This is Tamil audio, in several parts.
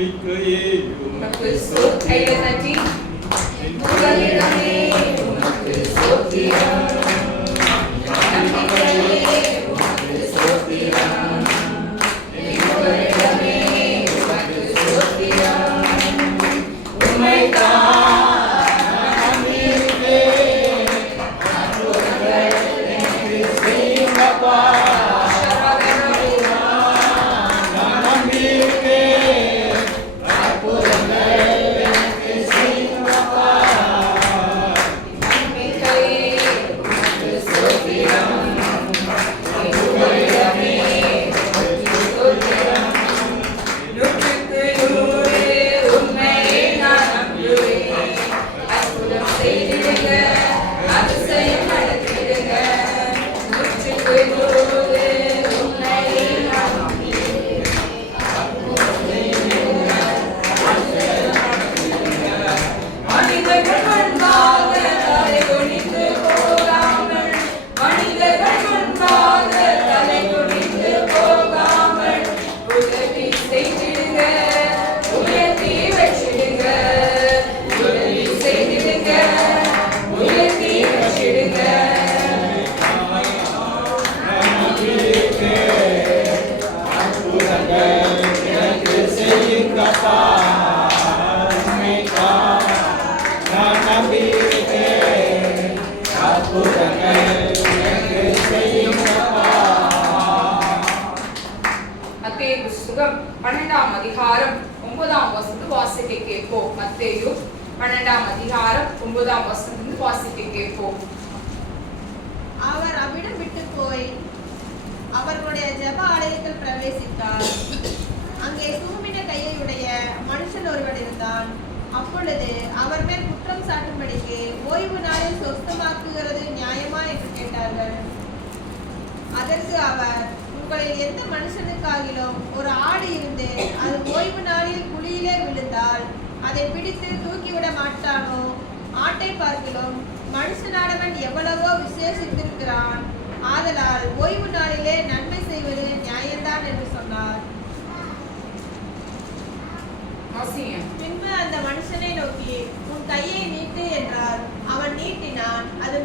நம்பிக்கையே உமக்கு ஸ்தோத்திரம் புகலிடமே உமக்கு ஸ்தோத்திரம் நம்பிக்கையே உமக்கு ஸ்தோத்திரம் புகலிடமே உமக்கு ஸ்தோத்திரம் உம்மைத்தான் பன்னெண்டாம் அதிகாரம் 9ஆம் வசனம் வாசிக்க கேட்போம். மத்தேயு 12ஆம் அதிகாரம் 9ஆம் வசனம் வாசிக்க கேட்போம். அவர் அவ்விடம் விட்டு போய் அவர்களுடைய ஜெப ஆலயத்தில் பிரவேசித்தார். அங்கே சூம்பின கையுடைய மனுஷன் ஒருவர் இருந்தான். அப்பொழுது அவர் மேல் குற்றம் சாட்டும்படிக்கு ஓய்வு நாளில் சொஸ்தமாக்குகிறது நியாயமா என்று கேட்டார்கள். அதற்கு அவர், உங்களில் எந்த மனுஷனுக்காகிலும் ஒரு ஆடு இருந்து அது ஓய்வு நாளில் குழியிலே விழுந்தால் அதை பிடித்து தூக்கிவிட மாட்டானோ? ஆட்டை பார்க்கிலும் மனுஷனானவன் எவ்வளவோ விசேஷித்திருக்கிறான். ஆதலால் ஓய்வு நாளிலே நன்மை செய்வது நியாயம்தான் என்று சொன்னார். பின்பு அந்த மனுஷனை நோக்கி, உன் கையை நீட்டு என்றார். அவன் நீட்டினான். அது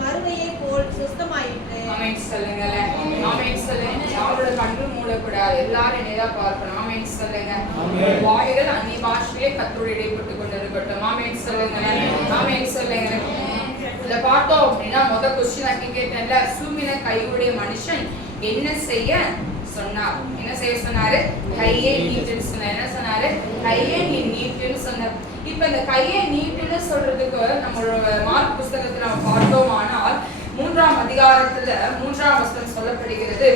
மறுமையை போல் சுத்தமாயிற்று. ஆமென் சொல்லுங்க. ஆமென் சொல்லுங்க. யாரோட கண்கள் மூடக்கூடாது. எல்லாரும் என்னைய பார்க்கணும். ஆமென் சொல்லுங்க. வாய்கள் அந்நிய பாஷையிலே கர்த்தரோடு இடைப்பட்டு கொண்டிருக்கட்டும். ஆமென் சொல்லுங்க. ஆமென் சொல்லுங்க. இத பார்த்தோம் அப்படின்னா முதல் क्वेश्चन அங்க கேட்டேன்ல, சூமின கையுடைய மனுஷன் என்ன செய்ய சொன்னார்? என்ன செய்ய சொன்னாரு? கையை நீட்டுன்னு சொன்னார். என்ன சொன்னாரு? கையை நீ நீட்டுன்னு சொன்னார். இப்ப இந்த கையை நீட்டுன்னு சொல்றதுக்கு நம்மளோட மார்க் புத்தகத்துல நம்ம பார்த்தோமானால் 3ஆம் அதிகாரத்துல 3ஆம் வசனம் சொல்லப்படுகிறது.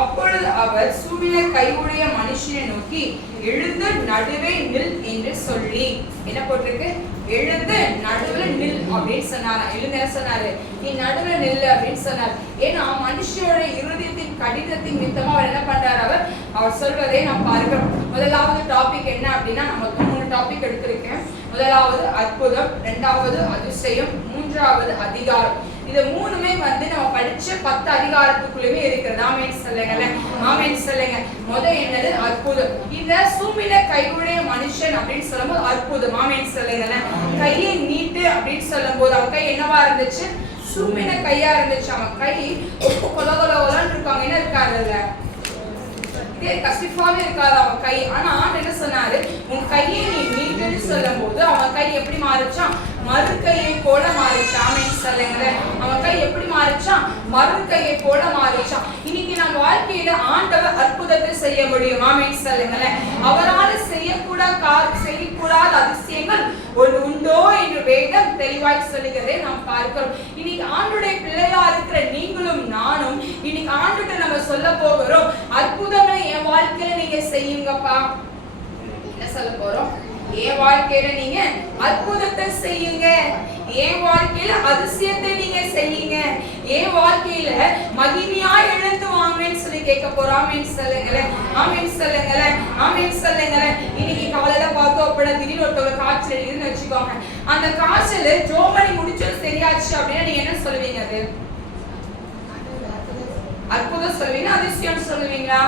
அப்பொழுது அவர் சூமின கையுடைய மனுஷனை நோக்கி, எழுந்து நடுவே நில் என்று சொல்லி, என்ன போட்டிருக்கு? எழுந்து நடுவுல நில் அப்படின்னு சொன்னார். எழுந்து என்ன சொன்னாரு? நீ நடுவுல நில் அப்படின்னு சொன்னார். ஏன்னா மனுஷனோட இருதயத்தின் கடிதத்தின் நிமித்தமா அவர் என்ன பண்றாரு? அவர் சொல்வதை நாம் பார்க்கிறோம். முதலாவது டாபிக் என்ன அப்படின்னா, நம்ம 3 டாபிக் எடுத்திருக்கேன். முதலாவது அற்புதம், 2வது அதிசயம், 3வது அதிகாரம். இது மூணுமே நம்ம படிச்ச 10 அதிகாரத்துக்குள்ளே இருக்கிறது. ஆமென் சொல்லுங்க. ஆமென் சொல்லுங்க. என்னது? அற்புதம். இந்த சூமின கையுடைய மனுஷன் அப்படின்னு சொல்லும்போது அற்புதம். ஆமென் சொல்லுங்க. கையை நீட்டு அப்படின்னு சொல்லும் போது அவன் கை என்னவா இருந்துச்சு? சூமின கையா இருந்துச்சு. அவன் கை கொலகொலன்னு இருக்காங்க. என்ன இருக்காது? இதே கசிஃபாவே இருக்காது அவன் கை. ஆனா என்ன சொன்னாரு? உன் கையை நீ நீட்டுன்னு சொல்லும் போது அவன் கை எப்படி மாறிச்சான்? மறு கையை போல மாறிச்சான். ஆமென் சொல்லுங்க. அவன் கை எப்படி மாறிச்சான்? மறு கையை போல மாறிச்சான். இன்னைக்கு நம்ம வாழ்க்கையில ஆண்டவர் அற்புதத்தை செய்ய முடியும். ஆமென் சொல்லுங்க. அவரால் செய்யக்கூடாத அதிசயங்கள் ஒன்று உண்டோ என்று வேதம் தெளிவாய் சொல்லுகிறதை நாம் பார்க்கிறோம். இன்னைக்கு ஆண்டுடைய பிள்ளையா இருக்கிற நீங்களும் நானும் இன்னைக்கு ஆண்டுகிட்ட நம்ம சொல்ல போகிறோம், அற்புதங்களை என் வாழ்க்கையில நீங்க செய்யுங்கப்பா. என்ன சொல்ல போறோம்? என் வாழ்க்கையில நீங்க அற்புதத்தை செய்யுங்க. என் வாழ்க்கையில அதிசயத்தை நீங்க செய்யுங்க. என் வாழ்க்கையில மகிமையா எழுந்து வாங்கன்னு சொல்லி கேட்க போறோம். ஆமென் சொல்லுங்க. ஆமென் சொல்லுங்க. ஆமென் சொல்லுங்க. இன்னைக்கு காலையில பார்த்தோம் அப்படின்னா திடீர்னு ஒருத்தவங்க காய்ச்சல் இருக்குன்னு வச்சுக்கோங்க. அந்த காய்ச்சல் ஜோமணி முடிச்சது சரியாச்சு அப்படின்னா நீங்க என்ன சொல்லுவீங்க? அது அற்புதம் சொல்லுவீங்க, அதிசயம் சொல்லுவீங்களா?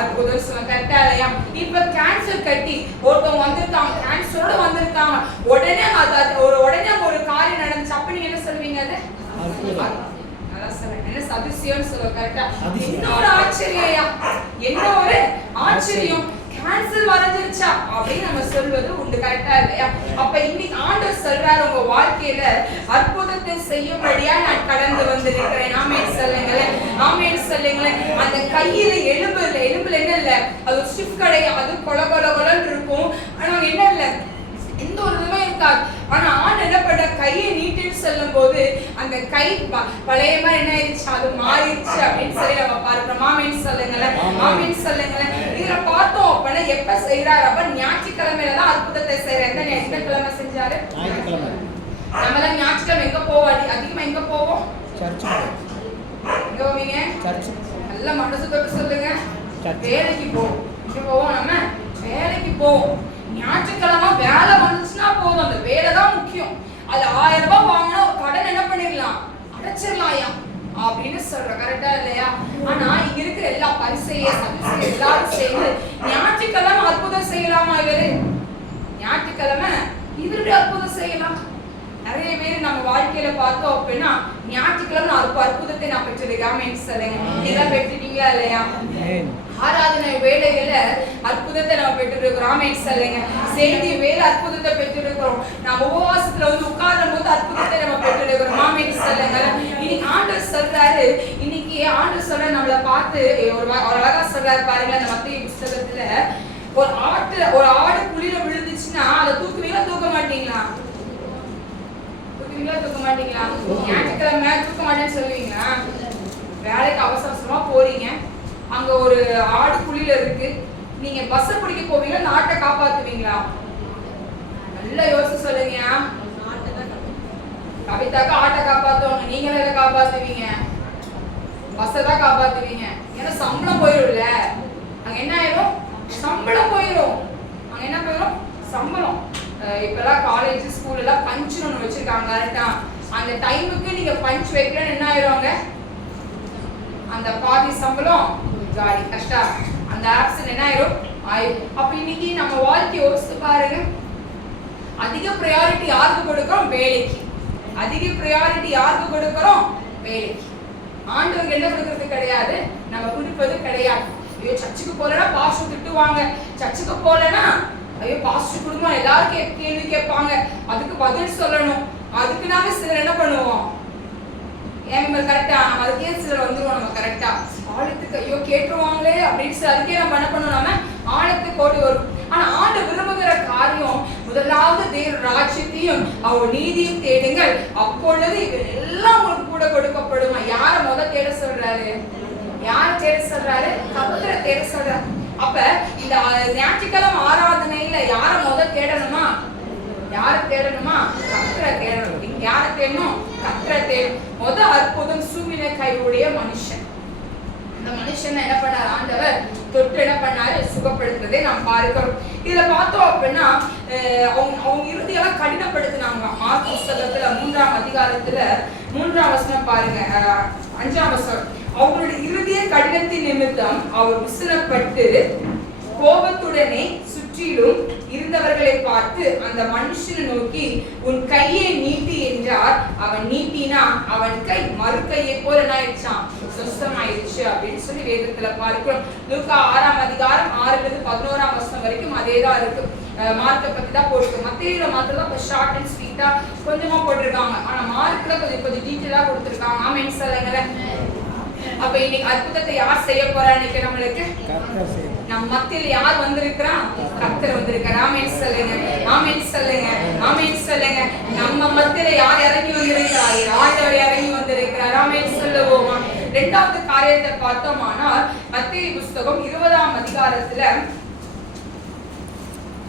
அற்புதம் சொல்லுங்க. கரெக்டா இல்லையா? இப்ப கேன்சர் கட்டி ஒருத்தவங்க வந்திருக்காங்க கேன்சரோட வந்திருக்காங்க, உடனே உடனே ஒரு காரியம் நடந்துச்சு. அப்ப நீங்க என்ன சொல்வீங்க? அது அதான் சொல்றேன், என்ன அதிசயம்னு சொல்ல கரெக்டா? என்ன ஒரு ஆச்சரியம், என்ன ஒரு ஆச்சரியம், கேன்சர் வரைஞ்சிருச்சா அப்படின்னு நம்ம சொல்வது உண்டு, கரெக்டா இல்லையா? அப்ப இன்னைக்கு ஆண்டவர் சொல்றாரு, உங்க வாழ்க்கையில அற்புதத்தை செய்யும்படியா நான் கடந்து வந்திருக்கிறேன். ஆமென் சொல்லுங்களேன், ஆமென் சொல்லுங்களேன். அந்த கையில எலும்புல என்ன இல்ல, அது ஒரு ஸ்டிஃப் கிடையாது, அது கொலன்னு இருக்கும். ஆனா என்ன இல்ல, எந்த ஒரு இதுவுமே இருக்காது. ஆனா ஆண் என்ன பண்ண, கையை நீட்டின்னு சொல்லும் போது அந்த கை பழைய மாதிரி என்ன ஆயிடுச்சு, அது மாறிடுச்சு அப்படின்னு சொல்லி நம்ம பார்க்கிறோம். ஆமென் சொல்லுங்களேன், ஆமென் சொல்லுங்களேன். இதுல பார்த்தோம் அப்படின்னா எப்ப செய்யறாரு? அப்ப ஞாயிற்றுக்கிழமையில தான் அற்புதத்தை செய்யறாரு. எந்த கிழமை செஞ்சாரு? நம்மளாம் ஞாயிற்றுக்கிழமை எங்க போவோம்? அதிகமா எங்க போவோம்? எங்க போவீங்க? நல்ல மனசு தொட்டு சொல்லுங்க. வேலைக்கு போவோம். எங்க போவோம்? நம்ம வேலைக்கு போவோம். ஞாயிற்றுக்கிழமை வேலை வந்துச்சுன்னா போதும், அந்த வேலை தான் முக்கியம். அது 1000 ரூபாய் வாங்கினா ஒரு கடன் என்ன பண்ணிடலாம், அடைச்சிடலாம்யா அப்படின்னு சொல்ற, கரெக்டா இல்லையா? ஆனா இங்க இருக்கிற எல்லா பரிசெய்யர் எல்லாரும் சேர்ந்து ஞாயிற்றுக்கிழமை அற்புதம் செய்யலாமா? இவரு ஞாயிற்றுக்கிழமை இவருடைய அற்புதம் செய்யலாம். நிறைய பேர் நம்ம வாழ்க்கையில பார்த்தோம் அப்படின்னா ஞாயிற்றுக்கிழமை அற்புதத்தை நான் பெற்றிருக்கேன். ஆமென் சொல்லுங்க. நீங்க பெற்றிருக்கீங்களா இல்லையா? ஆராதனை வேளையில அற்புதத்தை நம்ம பெற்றிருக்கிறோம். ஆமென் சொல்லுங்க. செய்தி வேலை அற்புதத்தை பெற்றிருக்கிறோம். நம்ம உபவாசத்துல வந்து உட்காரும் போது அற்புதத்தை நம்ம பெற்றிருக்கிறோம். ஆமென் சொல்லுங்க. இன்னைக்கு ஆண்டவர் சொல்றாரு, இன்னைக்கு ஆண்டவர் சொல்ற நம்மளை பார்த்து ஒரு அழகா சொல்றாரு பாருங்க. அந்த மத்தேயு புத்தகத்துல ஒரு ஆடு குழியில விழுந்துச்சுன்னா அதை தூக்குவீங்களா தூக்க மாட்டீங்களா? தூக்க மாட்டீங்களா? ஞாயிற்றுக்கிழமை தூக்க மாட்டேன்னு சொல்லுவீங்களா? வேலைக்கு அவசரமா போறீங்க, அங்க ஒரு ஆடு குழியில இருக்கு, நீங்க பஸ் பிடிக்க போவீங்களா, நாட்டை காப்பாத்துவீங்களா? நல்லா யோசிச்சு சொல்லுங்க. கவிதாக்கு ஆட்டை காப்பாத்துவாங்க, நீங்க எதை காப்பாத்துவீங்க? பஸ்ஸை தான் காப்பாத்துவீங்க. ஏன்னா சம்பளம் போயிடும்ல, அங்க என்ன ஆயிரும்? சம்பளம் போயிடும். அங்க என்ன போயிடும்? சம்பளம். இப்பெல்லாம் காலேஜ் ஸ்கூல் எல்லாம் பஞ்சுன்னு ஒன்று வச்சிருக்காங்க, கரெக்டா? அந்த டைமுக்கு நீங்க பஞ்ச் வைக்கலன்னு என்ன ஆயிடுவாங்க? அந்த பாதி சம்பளம் ஜாலி கஷ்டம், அந்த ஆப்ஷன் என்ன ஆயிரும்? அப்ப இன்னைக்கு நம்ம வாழ்க்கை யோசிச்சு பாருங்க. அதிக ப்ரையாரிட்டி யாருக்கு கொடுக்கிறோம்? வேலைக்கு. அதிக ப்ரையாரிட்டி யாருக்கு கொடுக்கிறோம்? வேலைக்கு. ஆண்டவருக்கு என்ன கொடுக்கறது கிடையாது, நம்ம கொடுப்பது கிடையாது. ஐயோ சர்ச்சுக்கு போலனா பாஸ்டர் திட்டுவாங்க, சர்ச்சுக்கு போலனா ஐயோ பாஸ்டர் குடும்பம் எல்லாரும் கேள்வி கேட்பாங்க, அதுக்கு பதில் சொல்லணும். அதுக்கு நாங்க சிலர் என்ன பண்ணுவோம்? ஏன் கரெக்டா நம்ம அதுக்கே சிலர் வந்துருவோம். நம்ம கரெக்டா ஆழத்துக்கு ஐயோ கேட்டுருவாங்களே அப்படின்னு சொல்லி அதுக்கே நம்ம என்ன பண்ணுவோம்? நம்ம ஆழத்துக்கு ஓடி வரும். ஆனா ஆண்டு விரும்புகிற காரியம் முதலாவது தேவ ராஜ்யத்தையும் அவர் நீதியும் தேடுங்கள், அப்பொழுது எல்லாம் உங்களுக்கு கூட கொடுக்கப்படுமா. யார முத தேட சொல்றாரு? யார தேட சொல்றாரு? கர்த்தரை தேட சொல்றாரு. அப்ப இந்த ஞாயிற்றுக்கிழமை ஆராதனையில யார முத தேடணுமா? யார தேடணுமா? கர்த்தரை தேடணும். யார தேடணும்? கர்த்தரை தேடணும். முத அற்புதம் சூமின கையுடைய மனுஷன். அந்த மனுஷன் என்ன பண்ணாரு? ஆண்டவர் தொட்டு என்ன பண்ணாரு? சுகப்படுத்துறதை நாம் பார்க்கிறோம். இதுல பார்த்தோம் அப்படின்னா அவங்க இறுதியெல்லாம் கடினப்படுத்தினாங்க. மார்க் புத்தகத்துல 3ஆம் அதிகாரத்துல 3ஆம் வசனம் பாருங்க, 5ஆம் வசனம். அவங்களுடைய இறுதிய கடினத்தின் நிமித்தம் அவர் விசனப்பட்டு கோபத்துடனே சுற்றிலும் இருந்தவர்களை பார்த்து அந்த மனுஷனை நோக்கி உன் கையை நீட்டி என்றார். அவன் நீட்டினா அவன் கை மறு கையை போல ஆயிடுச்சான், சுத்தமாயிடுச்சு அப்படின்னு சொல்லி வேதத்துல பார்க்கிறோம். லூக்கா 6ஆம் அதிகாரம் 6-11ஆம் வசனம் வரைக்கும் அதேதான் இருக்கு. மார்க்கை பத்தி தான் போட்டிருக்கு. மத்தேயுல மாத்திரம் தான் ஷார்ட் அண்ட் ஸ்வீட்டா கொஞ்சமா போட்டிருக்காங்க. ஆனா மார்க்ல கொஞ்சம் டீட்டெயிலா கொடுத்திருக்காங்க. ஆமென் சொல்லுங்களேன். அப்ப இன்னைக்கு அற்புதத்தை யார் செய்ய போறா? இன்னைக்கு நம்மளுக்கு நம் மத்தியில் யார் வந்திருக்கிறான்? கர்த்தர் வந்திருக்கிறார். ஆமென் சொல்லுங்க, ஆமென் சொல்லுங்க, ஆமென் சொல்லுங்க. நம்ம மத்தியில யார் இறங்கி வந்திருக்கிறார்? ஆண்டவர் இறங்கி வந்திருக்கிறார். ஆமென் சொல்லுவோமா? இரண்டாவது காரியத்தை பார்த்தோமானால் மத்தேயு புத்தகம் 20ஆம் அதிகாரத்துல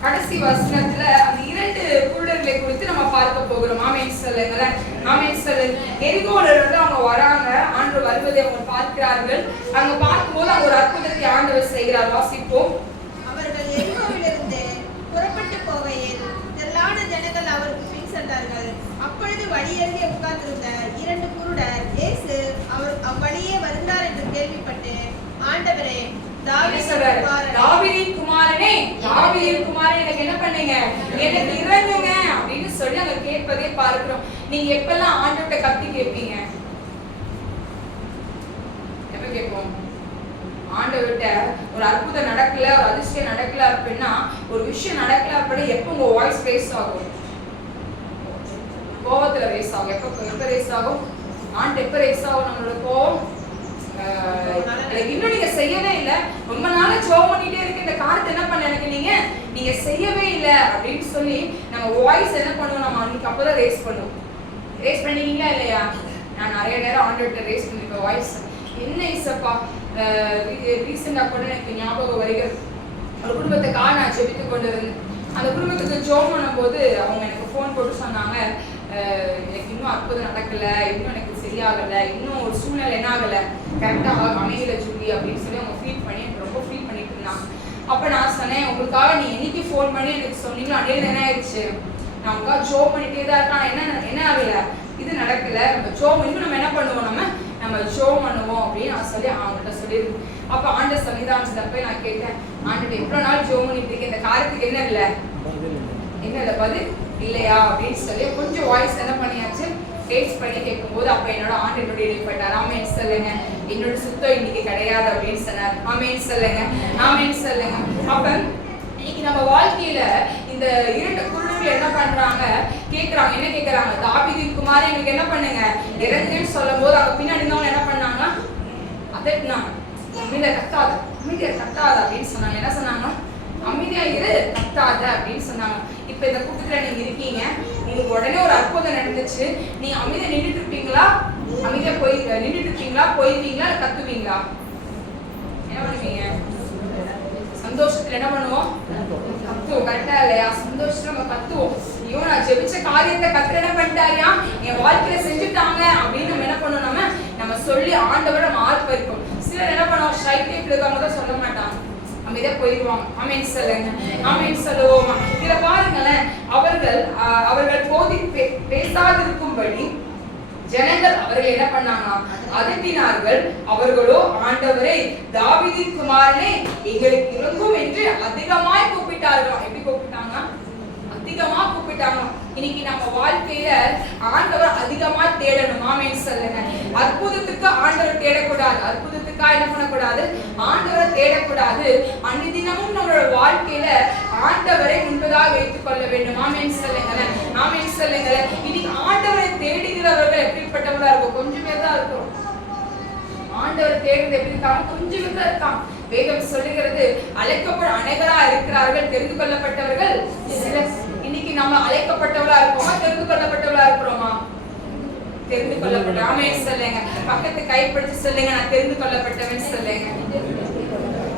கடைசி வசனத்துல அந்த 2 குருடர்களை குறித்து நம்ம பார்க்க போகிறோம். ஆமென் சொல்லுங்களேன், ஆமென் சொல்லுங்க. எரிகோல இருந்து அவங்க வராங்க, ஆண்டவர் வருவதை அவங்க பார்க்கிறார்கள். அங்க பார்க்கும்போது அங்க ஒரு அற்புதத்தை ஆண்டவர் செய்கிறார். வாசிப்போம். அவர்கள் எரிகோவிலிருந்து புறப்பட்டு போகையில் திரளான ஜனங்கள் அவருக்கு பின் சென்றார்கள். அப்பொழுது வழியருகே உட்கார்ந்திருந்த 2 குருடர் இயேசு அவர் அவ்வழியே வருகிறார் என்று கேள்விப்பட்டு, ஆண்டவரே தாவீதின் குமாரனே, தாவீதின் குமாரனே பண்ணுவீங்க? எனக்கு இறங்குங்க அப்படின்னு சொல்லி அங்க கேட்பதே பார்க்கிறோம். நீங்க எப்பெல்லாம் ஆண்டவர்கிட்ட கத்தி கேட்பீங்க? எப்ப கேட்போம்? ஆண்டவர்கிட்ட ஒரு அற்புதம் நடக்கல, ஒரு அதிசயம் நடக்கல அப்படின்னா, ஒரு விஷயம் நடக்கல அப்படின்னா எப்ப உங்க வாய்ஸ் ரேஸ் ஆகும்? கோவத்துல ரேஸ் ஆகும். எப்ப ரேஸ் ஆகும்? ஆண்டு எப்ப ரேஸ் ஆகும் நம்மளோட கோவம்? இன்னும் நீங்க செய்யவே இல்லை, ரொம்ப நாளா ஜெபம் பண்ணிட்டே இருக்கு, இந்த காரியத்தை என்ன பண்ண எனக்கு நீங்க செய்யவே இல்லை அப்படின்னு சொல்லி நம்ம வாய்ஸ் என்ன பண்ணுவோம்? நம்ம அன்னைக்கு அப்பதான் ரேஸ் பண்ணுவோம். ரேஸ் பண்ணீங்களா இல்லையா? நான் நிறைய நேரம் ஆண்டவர்கிட்ட ரேஸ் பண்ணிருப்பேன் வாய்ஸ். என்ன இசப்பா, ரீசெண்டா கூட எனக்கு ஞாபகம் வருகிறது. ஒரு குடும்பத்துக்காக நான் ஜெபித்து கொண்டு இருந்தேன். அந்த குடும்பத்துக்கு ஜெபம் பண்ணும்போது அவங்க எனக்கு ஃபோன் போட்டு சொன்னாங்க, எனக்கு இன்னும் அற்புதம் நடக்கல, இன்னும் எனக்கு சரியாகலை, இன்னும் ஒரு சூழ்நிலை என்ன ஆகலை, கரெக்டாக அமையல ஜூலி அப்படின்னு சொல்லி அவங்க ஃபீல் பண்ணி ரொம்ப ஃபீல் பண்ணிட்டு இருந்தாங்க. அப்போ நான் சொன்னேன், உங்களுக்காக நீ என்னைக்கு ஃபோன் பண்ணி எனக்கு சொன்னீங்களோ அன்றைய என்ன ஆயிடுச்சு, நான் உங்களுக்காக ஜோப் பண்ணிட்டே தான் இருக்கேன், என்ன ஆகலை, இது நடக்கல, நம்ம ஜோம் இன்னும் நம்ம என்ன பண்ணுவோம், நம்ம ஜோம் பண்ணுவோம் அப்படின்னு நான் சொல்லி அவங்கள்ட்ட சொல்லியிருக்கேன். அப்போ ஆண்ட சன்னிதானத்தில் போய் நான் கேட்டேன், ஆண்டுகிட்ட எவ்வளோ நாள் ஜோம் பண்ணிட்டு இருக்கேன், இந்த காரியத்துக்கு என்ன இல்லை பதில் இல்லையா அப்படின்னு சொல்லி கொஞ்சம் வாய்ஸ் என்ன பண்ணியாச்சு டேஸ்ட் பண்ணி கேட்கும்போது அப்போ என்னோட ஆண்டு என்னோட இடைப்பட்டார். ஆமேன்னு சொல்லுங்க, என்னோட சுத்தம் இன்னைக்கு கிடையாது அப்படின்னு சொன்னார். ஆமேன்னு சொல்லுங்க, ஆமேன்னு சொல்லுங்க. அப்ப இன்னைக்கு நம்ம வாழ்க்கையில இந்த இரண்டு குருடர்கள் என்ன பண்றாங்க, கேட்கறாங்க, என்ன கேட்கறாங்க, தாவீதின் குமாரே எங்களுக்கு என்ன பண்ணுங்க இறங்குன்னு சொல்லும் போது அவங்க பின்னாடி இருந்தவங்க என்ன பண்ணாங்க, அதட்டினாங்க, அமைதியா கத்தாத, அமைதியா கத்தாத அப்படின்னு சொன்னாங்க. என்ன சொன்னாங்க, அமைதியா இரு, கத்தாத அப்படின்னு சொன்னாங்க. இப்ப இந்த கூட்டத்துல நீங்க இருக்கீங்க, உங்களுக்கு உடனே ஒரு அற்புதம் நடந்துச்சு, நீங்க அமைதியா நின்றுட்டு இருப்பீங்களா, அமைதியா நின்றுட்டு இருப்பீங்களா, போயிருவீங்களா, கத்துவீங்களா, என்ன பண்ணுவீங்க? சந்தோஷத்துல என்ன பண்ணுவோம், கத்துவோம். கரெக்டா இல்லையா? சந்தோஷத்துல நம்ம கத்துவோம். ஐயோ நான் ஜெபிச்ச காரியத்தை கர்த்தர் என்ன பண்ணிட்டாரியா, என் வாழ்க்கையில செஞ்சுட்டாங்க அப்படின்னு நம்ம என்ன பண்ணுவோம், நம்ம சொல்லி ஆண்டவரை நம்ம ஆர்ப்பரிப்போம். சிலர் என்ன பண்ணுவோம், ஷை டைப்ல இருக்கவங்க தான் சொல்ல மாட்டாங்க, அமைதியா போயிடுவாங்க. ஆமென் சொல்லுங்க, ஆமென் சொல்லுவோமா. இத பாருங்களேன், அவர்கள் போதி பேசாதிருக்கும்படி ஜனங்கள் அவர்கள் என்ன பண்ணாங்க, அதட்டினார்கள். அவர்களோ, ஆண்டவரே தாவீதின் குமாரனே எங்களுக்கு இறங்கும் என்று அதிகமாய் கூப்பிட்டார்கள். எப்படி கூப்பிட்டாங்க? அதிகமா கூப்பிட்டாங்க. இன்னைக்கு நம்ம வாழ்க்கையில ஆண்டவர் அதிகமா தேடணும். ஆமென் சொல்லுங்க. அற்புதத்துக்கு ஆண்டவர் தேடக்கூடாது, அற்புதத்துக்கா என்ன பண்ணக்கூடாது, ஆண்டவரை தேடக்கூடாது. அன்னிதினமும் நம்மளோட வாழ்க்கையில ஆண்டவரை முன்பதாக வைத்துக் கொள்ள வேண்டும். ஆமென் சொல்லுங்க, ஆமென் சொல்லுங்க. இன்னைக்கு ஆண்டவரை தேடுகிறவர்கள் எப்படிப்பட்டவங்களா இருக்கும்? கொஞ்சம் பேர் தான் இருக்கும். ஆண்டவர் தேடுறது எப்படி இருக்காங்க? கொஞ்சம் பேர் தான் இருக்காங்க. வேதம் சொல்லுகிறது, அழைக்கப்பட்ட அனைவரா இருக்கிறார்கள், தெரிந்து கொள்ளப்பட்டவர்கள் சிலர். இன்னைக்கு நம்ம அழைக்கப்பட்டவளா இருக்கோமா, தெரிந்து கொள்ளப்பட்டவளா இருக்கிறோமா? தெரிந்து கொள்ளப்பட்ட. ஆமென் சொல்லுங்க. பக்கத்து கைப்பிடிச்சு சொல்லுங்க, நான் தெரிந்து கொள்ளப்பட்டவன் சொல்லுங்க.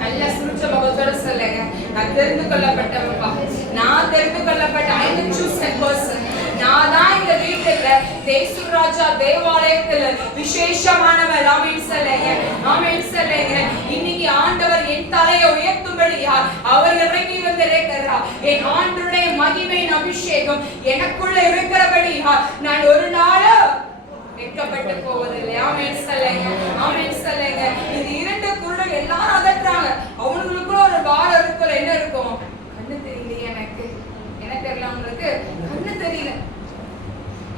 நல்ல சுருச்ச முகத்தோட சொல்லுங்க, நான் தெரிந்து கொள்ளப்பட்டவன்பா, நான் தெரிந்து கொள்ளப்பட்ட. I am a chosen person. நான் தான் இந்த வீட்டுல தேசு ராஜா தேவாலயத்துல விசேஷமானவர். ஆமென் சொல்லுங்க, ஆமென் சொல்லுங்க. இன்னைக்கு ஆண்டவர் என் தலையை உயர்த்தும்படியா அவர் இறங்கி வந்திருக்கிறார். என் ஆண்டவருடைய மகிமையின் அபிஷேகம் எனக்குள்ள இருக்கிறபடியா நான் ஒரு நாளும் வெட்கப்பட்டு போவதில்லை. ஆமென் சொல்லுங்க, ஆமென் சொல்லுங்க. இந்த இரண்டு குருடர்கள் எல்லாரும் அதட்டுறாங்க. அவங்களுக்குள்ள ஒரு பாரம் இருக்குள்ள, என்ன இருக்கும்? கண்ணு தெரியலையே எனக்கு, என்ன தெரியல உங்களுக்கு, கண்ணு தெரியல.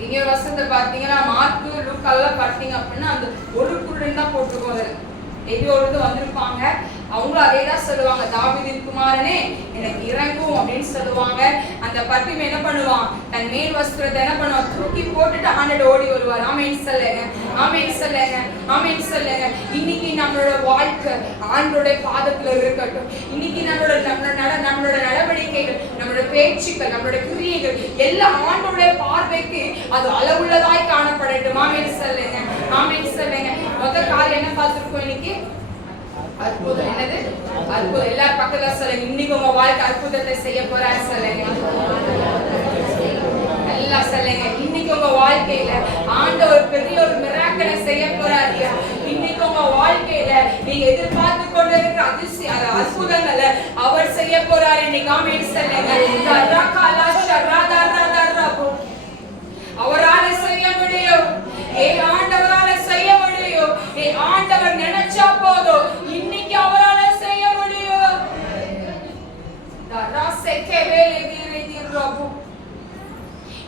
இங்க வசந்த பாத்தீங்கன்னா மார்க்கு லூக்கால பாத்தீங்க அப்படின்னா அந்த ஒரு குருடன் தான் போட்டுருக்கோம். அதுல எதிரோடு வந்திருப்பாங்க. அவங்களும் அதே தான் சொல்லுவாங்க, தாவீதின் குமாரனே எனக்கு இறங்கும் அப்படின்னு சொல்லுவாங்க. அந்த பர்திமை என்ன பண்ணுவான், தன் மேல் வஸ்திரத்தை என்ன பண்ணுவான், தூக்கி போட்டுட்டு ஆண்டோட ஓடி வருவார். ஆமென் சொல்லுங்க, ஆமென் சொல்லுங்க, ஆமென் சொல்லுங்க. இன்னைக்கு நம்மளோட வாழ்க்கை ஆண்டோட பாதத்துல இருக்கட்டும். இன்னைக்கு நம்மளோட நடவடிக்கைகள், நம்மளோட பேச்சுக்கள், நம்மளோட கிரியைகள் எல்லாம் ஆண்டோட பார்வைக்கு அது அளவுள்ளதாய் காணப்படட்டும். ஆமென் சொல்லுங்க, ஆமென் சொல்லுங்க. முதல் காரியம் என்ன பார்த்திருக்கோம் இன்னைக்கு? அற்புதம். என்னது அற்புதம்? எல்லாரும் பக்கத்துல சொல்லுங்க, இன்னைக்கு உங்க வாழ்க்கை அற்புதத்தை செய்ய போறாரு சொல்லுங்க. எல்லாம் சொல்லுங்க, இன்னைக்கு உங்க வாழ்க்கையில ஆண்டவர் பெரிய ஒரு மிராக்கிளை செய்ய போறாரு. இன்னைக்கு உங்க வாழ்க்கையில நீங்க எதிர்பார்த்து கொண்டிருக்கிற அதிசய அற்புதங்களை அவர் செய்ய போறாரு. இன்னைக்கு ஆமென் சொல்லுங்க. அவரால செய்ய முடியும், என் ஆண்டவரால செய்ய முடியும். என் ஆண்டவர் நினைச்சா போதும், இன்னைக்கு அவரால செய்ய முடியும். பிரபு.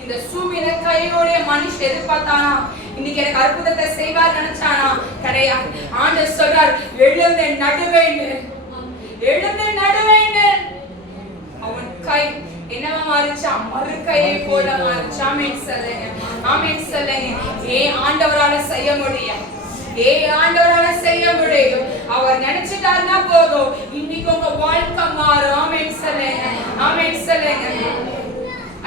இந்த சூமின கையோடைய மனுஷன் எதிர்பார்த்தானா இன்னைக்கு எனக்கு அற்புதத்தை செய்வார் நினைச்சானா? கிடையாது. ஆண்டவர் சொல்றார், எழுந்து நடுவேன்னு, எழுந்து நடுவேன்னு. அவன் கை என்னவா மாறிச்சா? மறுக்கையை போல மாறிச்சா. ஆமென் சொல்லுங்க, ஆமென் சொல்லுங்க. ஆண்டவரால செய்ய முடியும், ஆண்டவரால செய்ய முடியும். அவர் நினைச்சிட்டாருன்னா போதும், இன்னைக்கு உங்க வாழ்க்கை மாறும். ஆமென் சொல்லுங்க, ஆமென் சொல்லுங்க.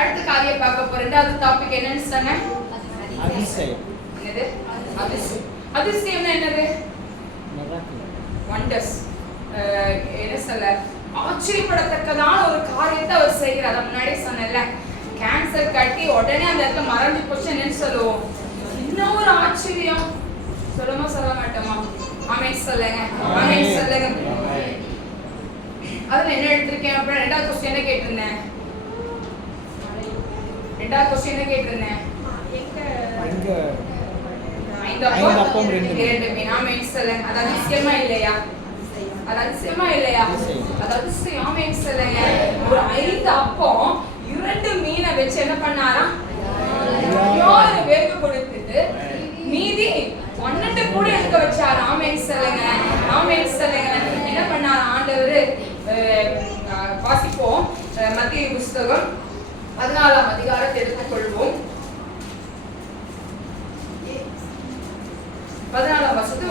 அடுத்த காரியம் பார்க்க போறோம். ரெண்டாவது டாபிக் என்னன்னு சொன்னேன்? அதிசயம். என்னது? அதிசயம். அதிசயம்னா என்னது? வண்டர்ஸ். என்ன சொல்ல, ஆச்சரியப்படத்தக்கதான ஒரு காரியத்தை அவர் செய்கிறார். அதை முன்னாடியே சொன்னேன்ல, கேன்சர் கட்டி உடனே அந்த இடத்துல மறைஞ்சு போச்சு. என்னன்னு சொல்லுவோம்? இன்னும் ஒரு ஆச்சரியம். சொல்லுமா சொல்ல மாட்டோமா? ஆமென் சொல்லுங்க, ஆமென் சொல்லுங்க. அதுல என்ன எடுத்திருக்கேன்? அப்புறம் ரெண்டாவது கொஸ்டின் என்ன கேட்டிருந்தேன்? ரெண்டாவது கொஸ்டின் என்ன கேட்டிருந்தேன்? ஐந்து அப்பம் 2 மீன். ஆமென் சொல்லுங்க. அது அதிசயமா இல்லையா? அது அதிசயமா இல்லையா? அது அதிசயம். ஆமென் சொல்லுங்க. ஒரு 5 அப்பம் 2 மீனை வச்சு என்ன பண்ணாராம்? 7 பேருக்கு கொடுத்துட்டு மீதி 12 கூட எடுக்க வச்சாரு. ஆமென் சொல்லுங்க, ஆமென் சொல்லுங்க. என்ன பண்ணாரு ஆண்டவர்? வாசிப்போம். மத்தேயு புத்தகம் 14ஆம் அதிகாரத்தை எடுத்துக்கொள்வோம். 14ஆம் வசனத்தை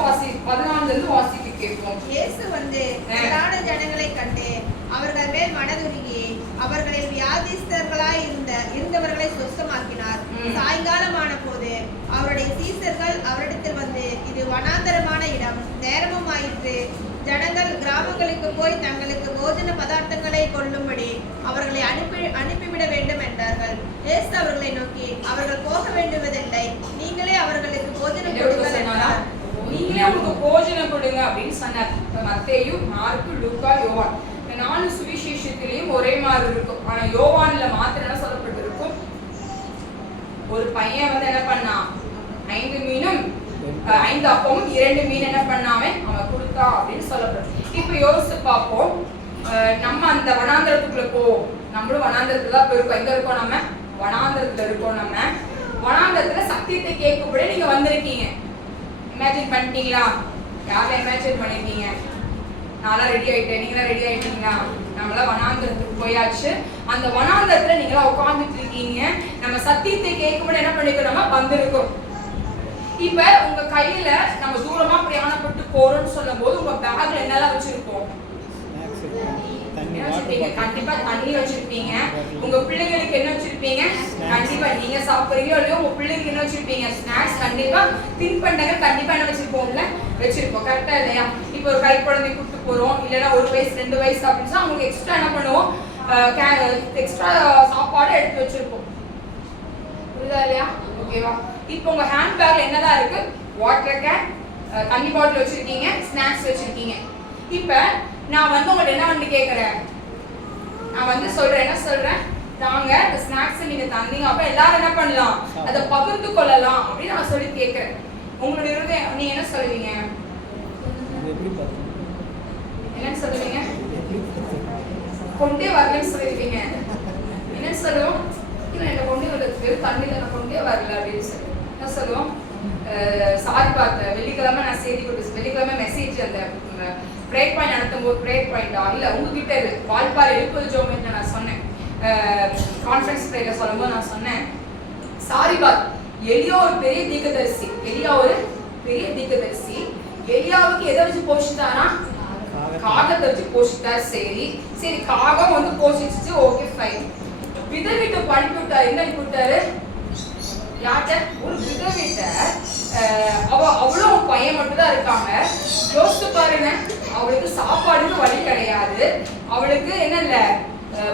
14ல இருந்து வாசிக்க கேட்போம். இயேசு வந்து திரளான ஜனங்களை கண்டு அவர்கள் மேல் மனதுருகி அவர்களில் வியாதிஸ்தர்களாய் இருந்தவர்களை சுத்தமாக்கினார். சாயங்காலமான போது அவருடைய சீசர்கள் அவரிடத்தில் வந்து, இது வனாந்தரமான இடம், நேரமும் ஆயிற்று, ஜனங்கள் கிராமங்களுக்கு போய் தங்களுக்கு போஜன பதார்த்தங்களை கொள்ளும்படி அவர்களை அனுப்பிவிட வேண்டும் என்றார்கள். இயேசு அவர்களை நோக்கி, அவர்கள் போக வேண்டுவதில்லை, நீங்களே அவர்களுக்கு போஜனம் கொடுங்கள் என்றார். நீங்களே அவங்களுக்கு போஜனம் கொடுங்க அப்படின்னு சொன்னார். மத்தேயு, மார்க்கு, லூக்கா, யோவான் 4 சுவிசேஷத்திலையும் ஒரே மாதிரி இருக்கும். ஆனா யோவான்ல மாத்திரம் என்ன சொல்லப்பட்டிருக்கும்? ஒரு பையன் வந்து என்ன பண்ணான்? 5 மீனும் 5 அப்பமும் 2 மீன் என்ன பண்ணாம அவன் கொடுத்தா அப்படின்னு சொல்லப்படும். இப்ப யோசிச்சு பார்ப்போம். நம்ம அந்த வனாந்தரத்துக்குள்ள போவோம். நம்மளும் வனாந்தரத்துல தான் போயிருக்கோம். எங்க இருக்கோம்? நம்ம வனாந்தரத்துல இருக்கோம். நம்ம வனாந்தரத்துல சத்தியத்தை கேட்கப்பட நீங்க வந்திருக்கீங்க. இமேஜின் பண்ணிட்டீங்களா? யாரெல்லாம் இமேஜின் பண்ணிருக்கீங்க? நான்லாம் ரெடி ஆயிட்டேன், நீங்களாம் ரெடி ஆயிட்டீங்களா? நம்மளாம் வனாந்தரத்துக்கு போயாச்சு. அந்த வனாந்தரத்துல நீங்களாம் உட்கார்ந்துட்டு இருக்கீங்க. நம்ம சத்தியத்தை கேட்கப்பட என்ன பண்ணிருக்கோம்? நம்ம வந்திருக்கோம். இப்ப உங்க கையில நம்ம தூரமா பிரயாணப்பட்டு போறோம்னு சொல்லும் போது உங்க பேக்ல என்னெல்லாம் வச்சிருக்கோம்? கண்டிப்பா தண்ணி வச்சிருப்பீங்க. உங்க பிள்ளைகளுக்கு என்ன வச்சிருப்பீங்க? கண்டிப்பா நீங்க சாப்பிடுறீங்களோ இல்லையோ உங்க பிள்ளைகளுக்கு என்ன வச்சிருப்பீங்க? ஸ்நாக்ஸ். கண்டிப்பா தின்பண்டங்கள் கண்டிப்பா என்ன வச்சிருப்போம்ல? வச்சிருப்போம். கரெக்டா இல்லையா? இப்போ ஒரு கை குழந்தை கூட்டு போறோம், இல்லைன்னா 1 வயசு 2 வயசு அப்படின்னு அவங்களுக்கு எக்ஸ்ட்ரா என்ன பண்ணுவோம்? எக்ஸ்ட்ரா சாப்பாடு எடுத்து வச்சிருப்போம். புரியுதா இல்லையா? ஓகேவா? இப்போ உங்க ஹேண்ட் பேக்ல என்னதான் இருக்கு? வாட்டர் கேன், தண்ணி பாட்டில் வச்சிருக்கீங்க, ஸ்நாக்ஸ் வச்சிருக்கீங்க. இப்ப நான் வந்து உங்கள்ட்ட என்ன வந்து கேட்கறேன்? நான் வந்து சொல்றேன், என்ன சொல்றேன்? நாங்க அந்த ஸ்நாக்ஸ் நீங்க தந்தீங்க, அப்ப எல்லாரும் என்ன பண்ணலாம்? அதை பகிர்ந்து கொள்ளலாம் அப்படின்னு நான் சொல்லி கேட்கிறேன். உங்களுடைய இருதயம் நீங்க என்ன சொல்லுவீங்க? என்ன சொல்லுவீங்க? கொண்டே வரலன்னு சொல்லிருவீங்க. என்ன சொல்லுவோம்? இல்லை என்ன கொண்டே வரதுக்கு தண்ணியில் நான் கொண்டே வரல அப்படின்னு சொல்லி என்ன சொல்லுவோம்? சாரி பார்த்தேன், வெள்ளிக்கிழமை நான் செய்தி கொடுத்து, வெள்ளிக்கிழமை மெசேஜ் அந்த பிரேக் பாயிண்ட் நடத்தும் போது, பிரேக் பாயிண்டா இல்லை உங்ககிட்ட வால்பாறை எழுப்பது ஜோமெண்ட் நான் சொன்னேன். கான்ஃபரன்ஸ் பிரேயர் சொல்லும்போது நான் சொன்னேன், சாரி பாத் எலியா ஒரு பெரிய தீர்க்கதரிசி. எலியா ஒரு பெரிய தீர்க்கதரிசி. எலியாவுக்கு எதை வச்சு போஷிட்டானா? காகத்தை வச்சு போஷிட்டார். சரி சரி, காகம் வந்து போஷிச்சு, ஓகே ஃபைன். விதவிட்டு பண்ணி விட்டார். என்ன விட்டாரு? யார்கிட்ட? ஒரு விதவிட்ட. அவ்வளோ பையன் மட்டும் தான் இருக்காங்க. யோசிச்சு பாருங்க, அவளுக்கு சாப்பாடுக்கு வழி கிடையாது. அவளுக்கு என்ன இல்ல,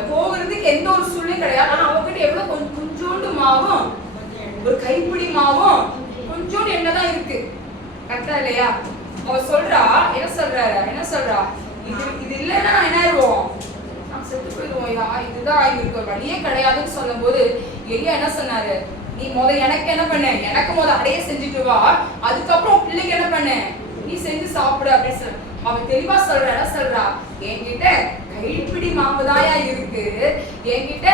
போகிறதுக்கு எந்த ஒரு சூழ்நிலையும் கிடையாது. ஆனா அவகிட்ட எவ்வளவு கொஞ்சோண்டு மாவும், ஒரு கைப்பிடி மாவும், கொஞ்சோண்டு என்னதான் இருக்கு. கரெக்டா இல்லையா? அவ சொல்றா, என்ன சொல்றா? இது இல்லைன்னா என்ன ஆயிடுவோம்? நான் செத்து போயிடுவோம். இதுதான் இருக்கு, வழியே கிடையாதுன்னு சொல்லும் போது எலியா என்ன சொன்னாரு? நீ எனக்கு என்ன பண்ண? எனக்கு அடைய செஞ்சுட்டு வா, அதுக்கப்புறம் பிள்ளைக்கு என்ன பண்ண? நீ செஞ்சு சாப்பிடு அப்படின்னு சொல்ற. அவ தெளிவா சொல்ற, என்ன சொல்றா? என்கிட்ட கைப்பிடி மாவுதாயா இருக்கு, என்கிட்ட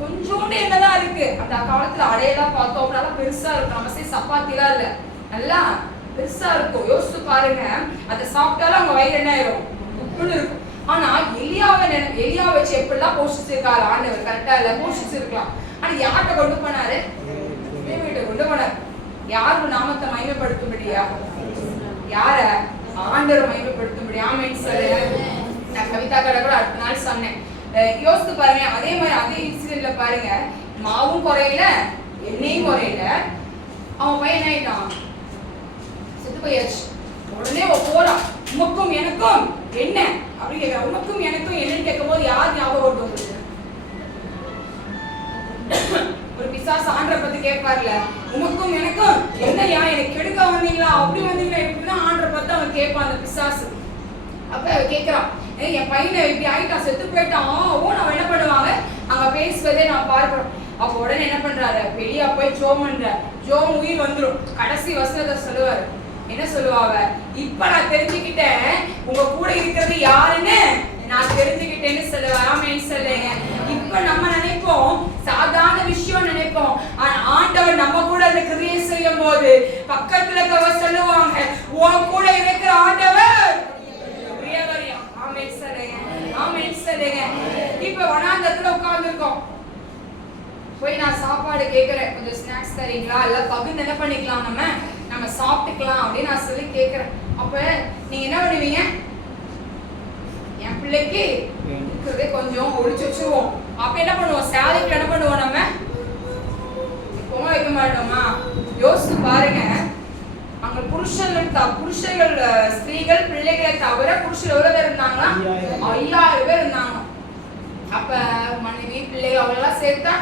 கொஞ்சோண்டு என்னதான் இருக்கு. அந்த காலத்துல அடையெல்லாம் பார்த்தோம் அப்படின்னா பெருசா இருக்கும். நம்ம சரி சப்பாத்திலாம் இல்ல, நல்லா பெருசா இருக்கும். யோசிச்சு பாருங்க, அதை சாப்பிட்டாலும் அவங்க வயிறு என்ன ஆயிரும், உப்புன்னு இருக்கும். ஆனா எலியா வச்சு எப்படிலாம் போஷிச்சிருக்காரு ஆண்டவர், கரெக்டா இல்ல போஷிச்சிருக்கலாம். ஆனா யார்கிட்ட கொண்டு போனாரு, வீட்டை கொண்டு போனாரு. யாரு நாமத்தை மகிமைப்படுத்தும்படியா, யார ஆண்டவர் மகிமைப்படுத்தும்படியா. ஆமென் சொல்லுங்க. நான் கவிதா கடை கூட அடுத்த நாள் சொன்னேன். யோசித்து பாருங்க, அதே மாதிரி அதே இன்சிடென்ட்ல பாருங்க, மாவும் குறையில எண்ணெயும் குறையில, அவன் பையன் ஆயிட்டான், செத்து போயாச்சு. உடனே போறான், உமக்கும் எனக்கும் என்ன அப்படி கேட்கிறான். உமக்கும் எனக்கும் என்னன்னு கேட்கும் போது யார் ஞாபகம் வருது? ஒரு பிசாசு ஆண்டரை பத்தி கேட்பார்ல, உமக்கும் எனக்கும் என்னையா, எனக்கு கெடுக்க வந்தீங்களா, அப்படி வந்தீங்களா, இப்படிதான் ஆண்டரை பார்த்து அவன் கேட்பான் அந்த பிசாசு. அப்ப கேட்கிறான், என் பையனை இப்படி ஆயிட்டான், செத்து போயிட்டான். அவன் என்ன பண்ணுவாங்க, அங்க பேசுவதே நான் பார்க்கிறோம். அப்ப உடனே என்ன பண்றாரு, வெளியா போய் ஜோம் பண்ற, ஜோம் உயிர் வந்துடும். கடைசி வசனத்தை சொல்லுவாரு, என்ன சொல்லுவாங்க, இப்ப நான் தெரிஞ்சுக்கிட்டேன் உங்க கூட இருக்கிறது யாருன்னு நான் தெரிஞ்சுக்கிட்டேன்னு சொல்லுவேன். ஆமென் சொல்லுங்க. இப்ப நம்ம நினைப்போம் சாதாரண விஷயம் நினைப்போம், ஆனா ஆண்டவர் நம்ம கூட அந்த கிரியை செய்யும் போது பக்கத்துல இருக்கவ சொல்லுவாங்க, உன் கூட இருக்கிற ஆண்டவர் பிரியவரியா. ஆமென் சொல்லுங்க. ஆமென் சொல்லுங்க. இப்ப வனாந்தரத்துல உட்கார்ந்து இருக்கோம், போய் நான் சாப்பாடு கேட்கிறேன், கொஞ்சம் ஸ்நாக்ஸ் தரீங்களா, இல்ல பகிர்ந்து என்ன பண்ணிக்கலாம், நம்ம சாப்பிட்டுக்கலாம் அப்படின்னு நான் சொல்லி கேட்கிறேன். அப்ப நீங்க என்ன பண்ணுவீங்க, என் பிள்ளைக்கு இருக்கிறதே கொஞ்சம் ஒழிச்சு வச்சுருவோம். அப்ப என்ன பண்ணுவோம், சேலைக்கு என்ன பண்ணுவோம், நம்ம பொங்க வைக்க மாட்டோமா? யோசிச்சு பாருங்க, அங்க புருஷர்கள் ஸ்திரீகள் பிள்ளைகளை தவிர புருஷர் எவ்வளவு பேர் இருந்தாங்கன்னா 5000 பேர் இருந்தாங்க. அப்ப மனைவி பிள்ளைகள் அவங்களெல்லாம் சேர்த்தா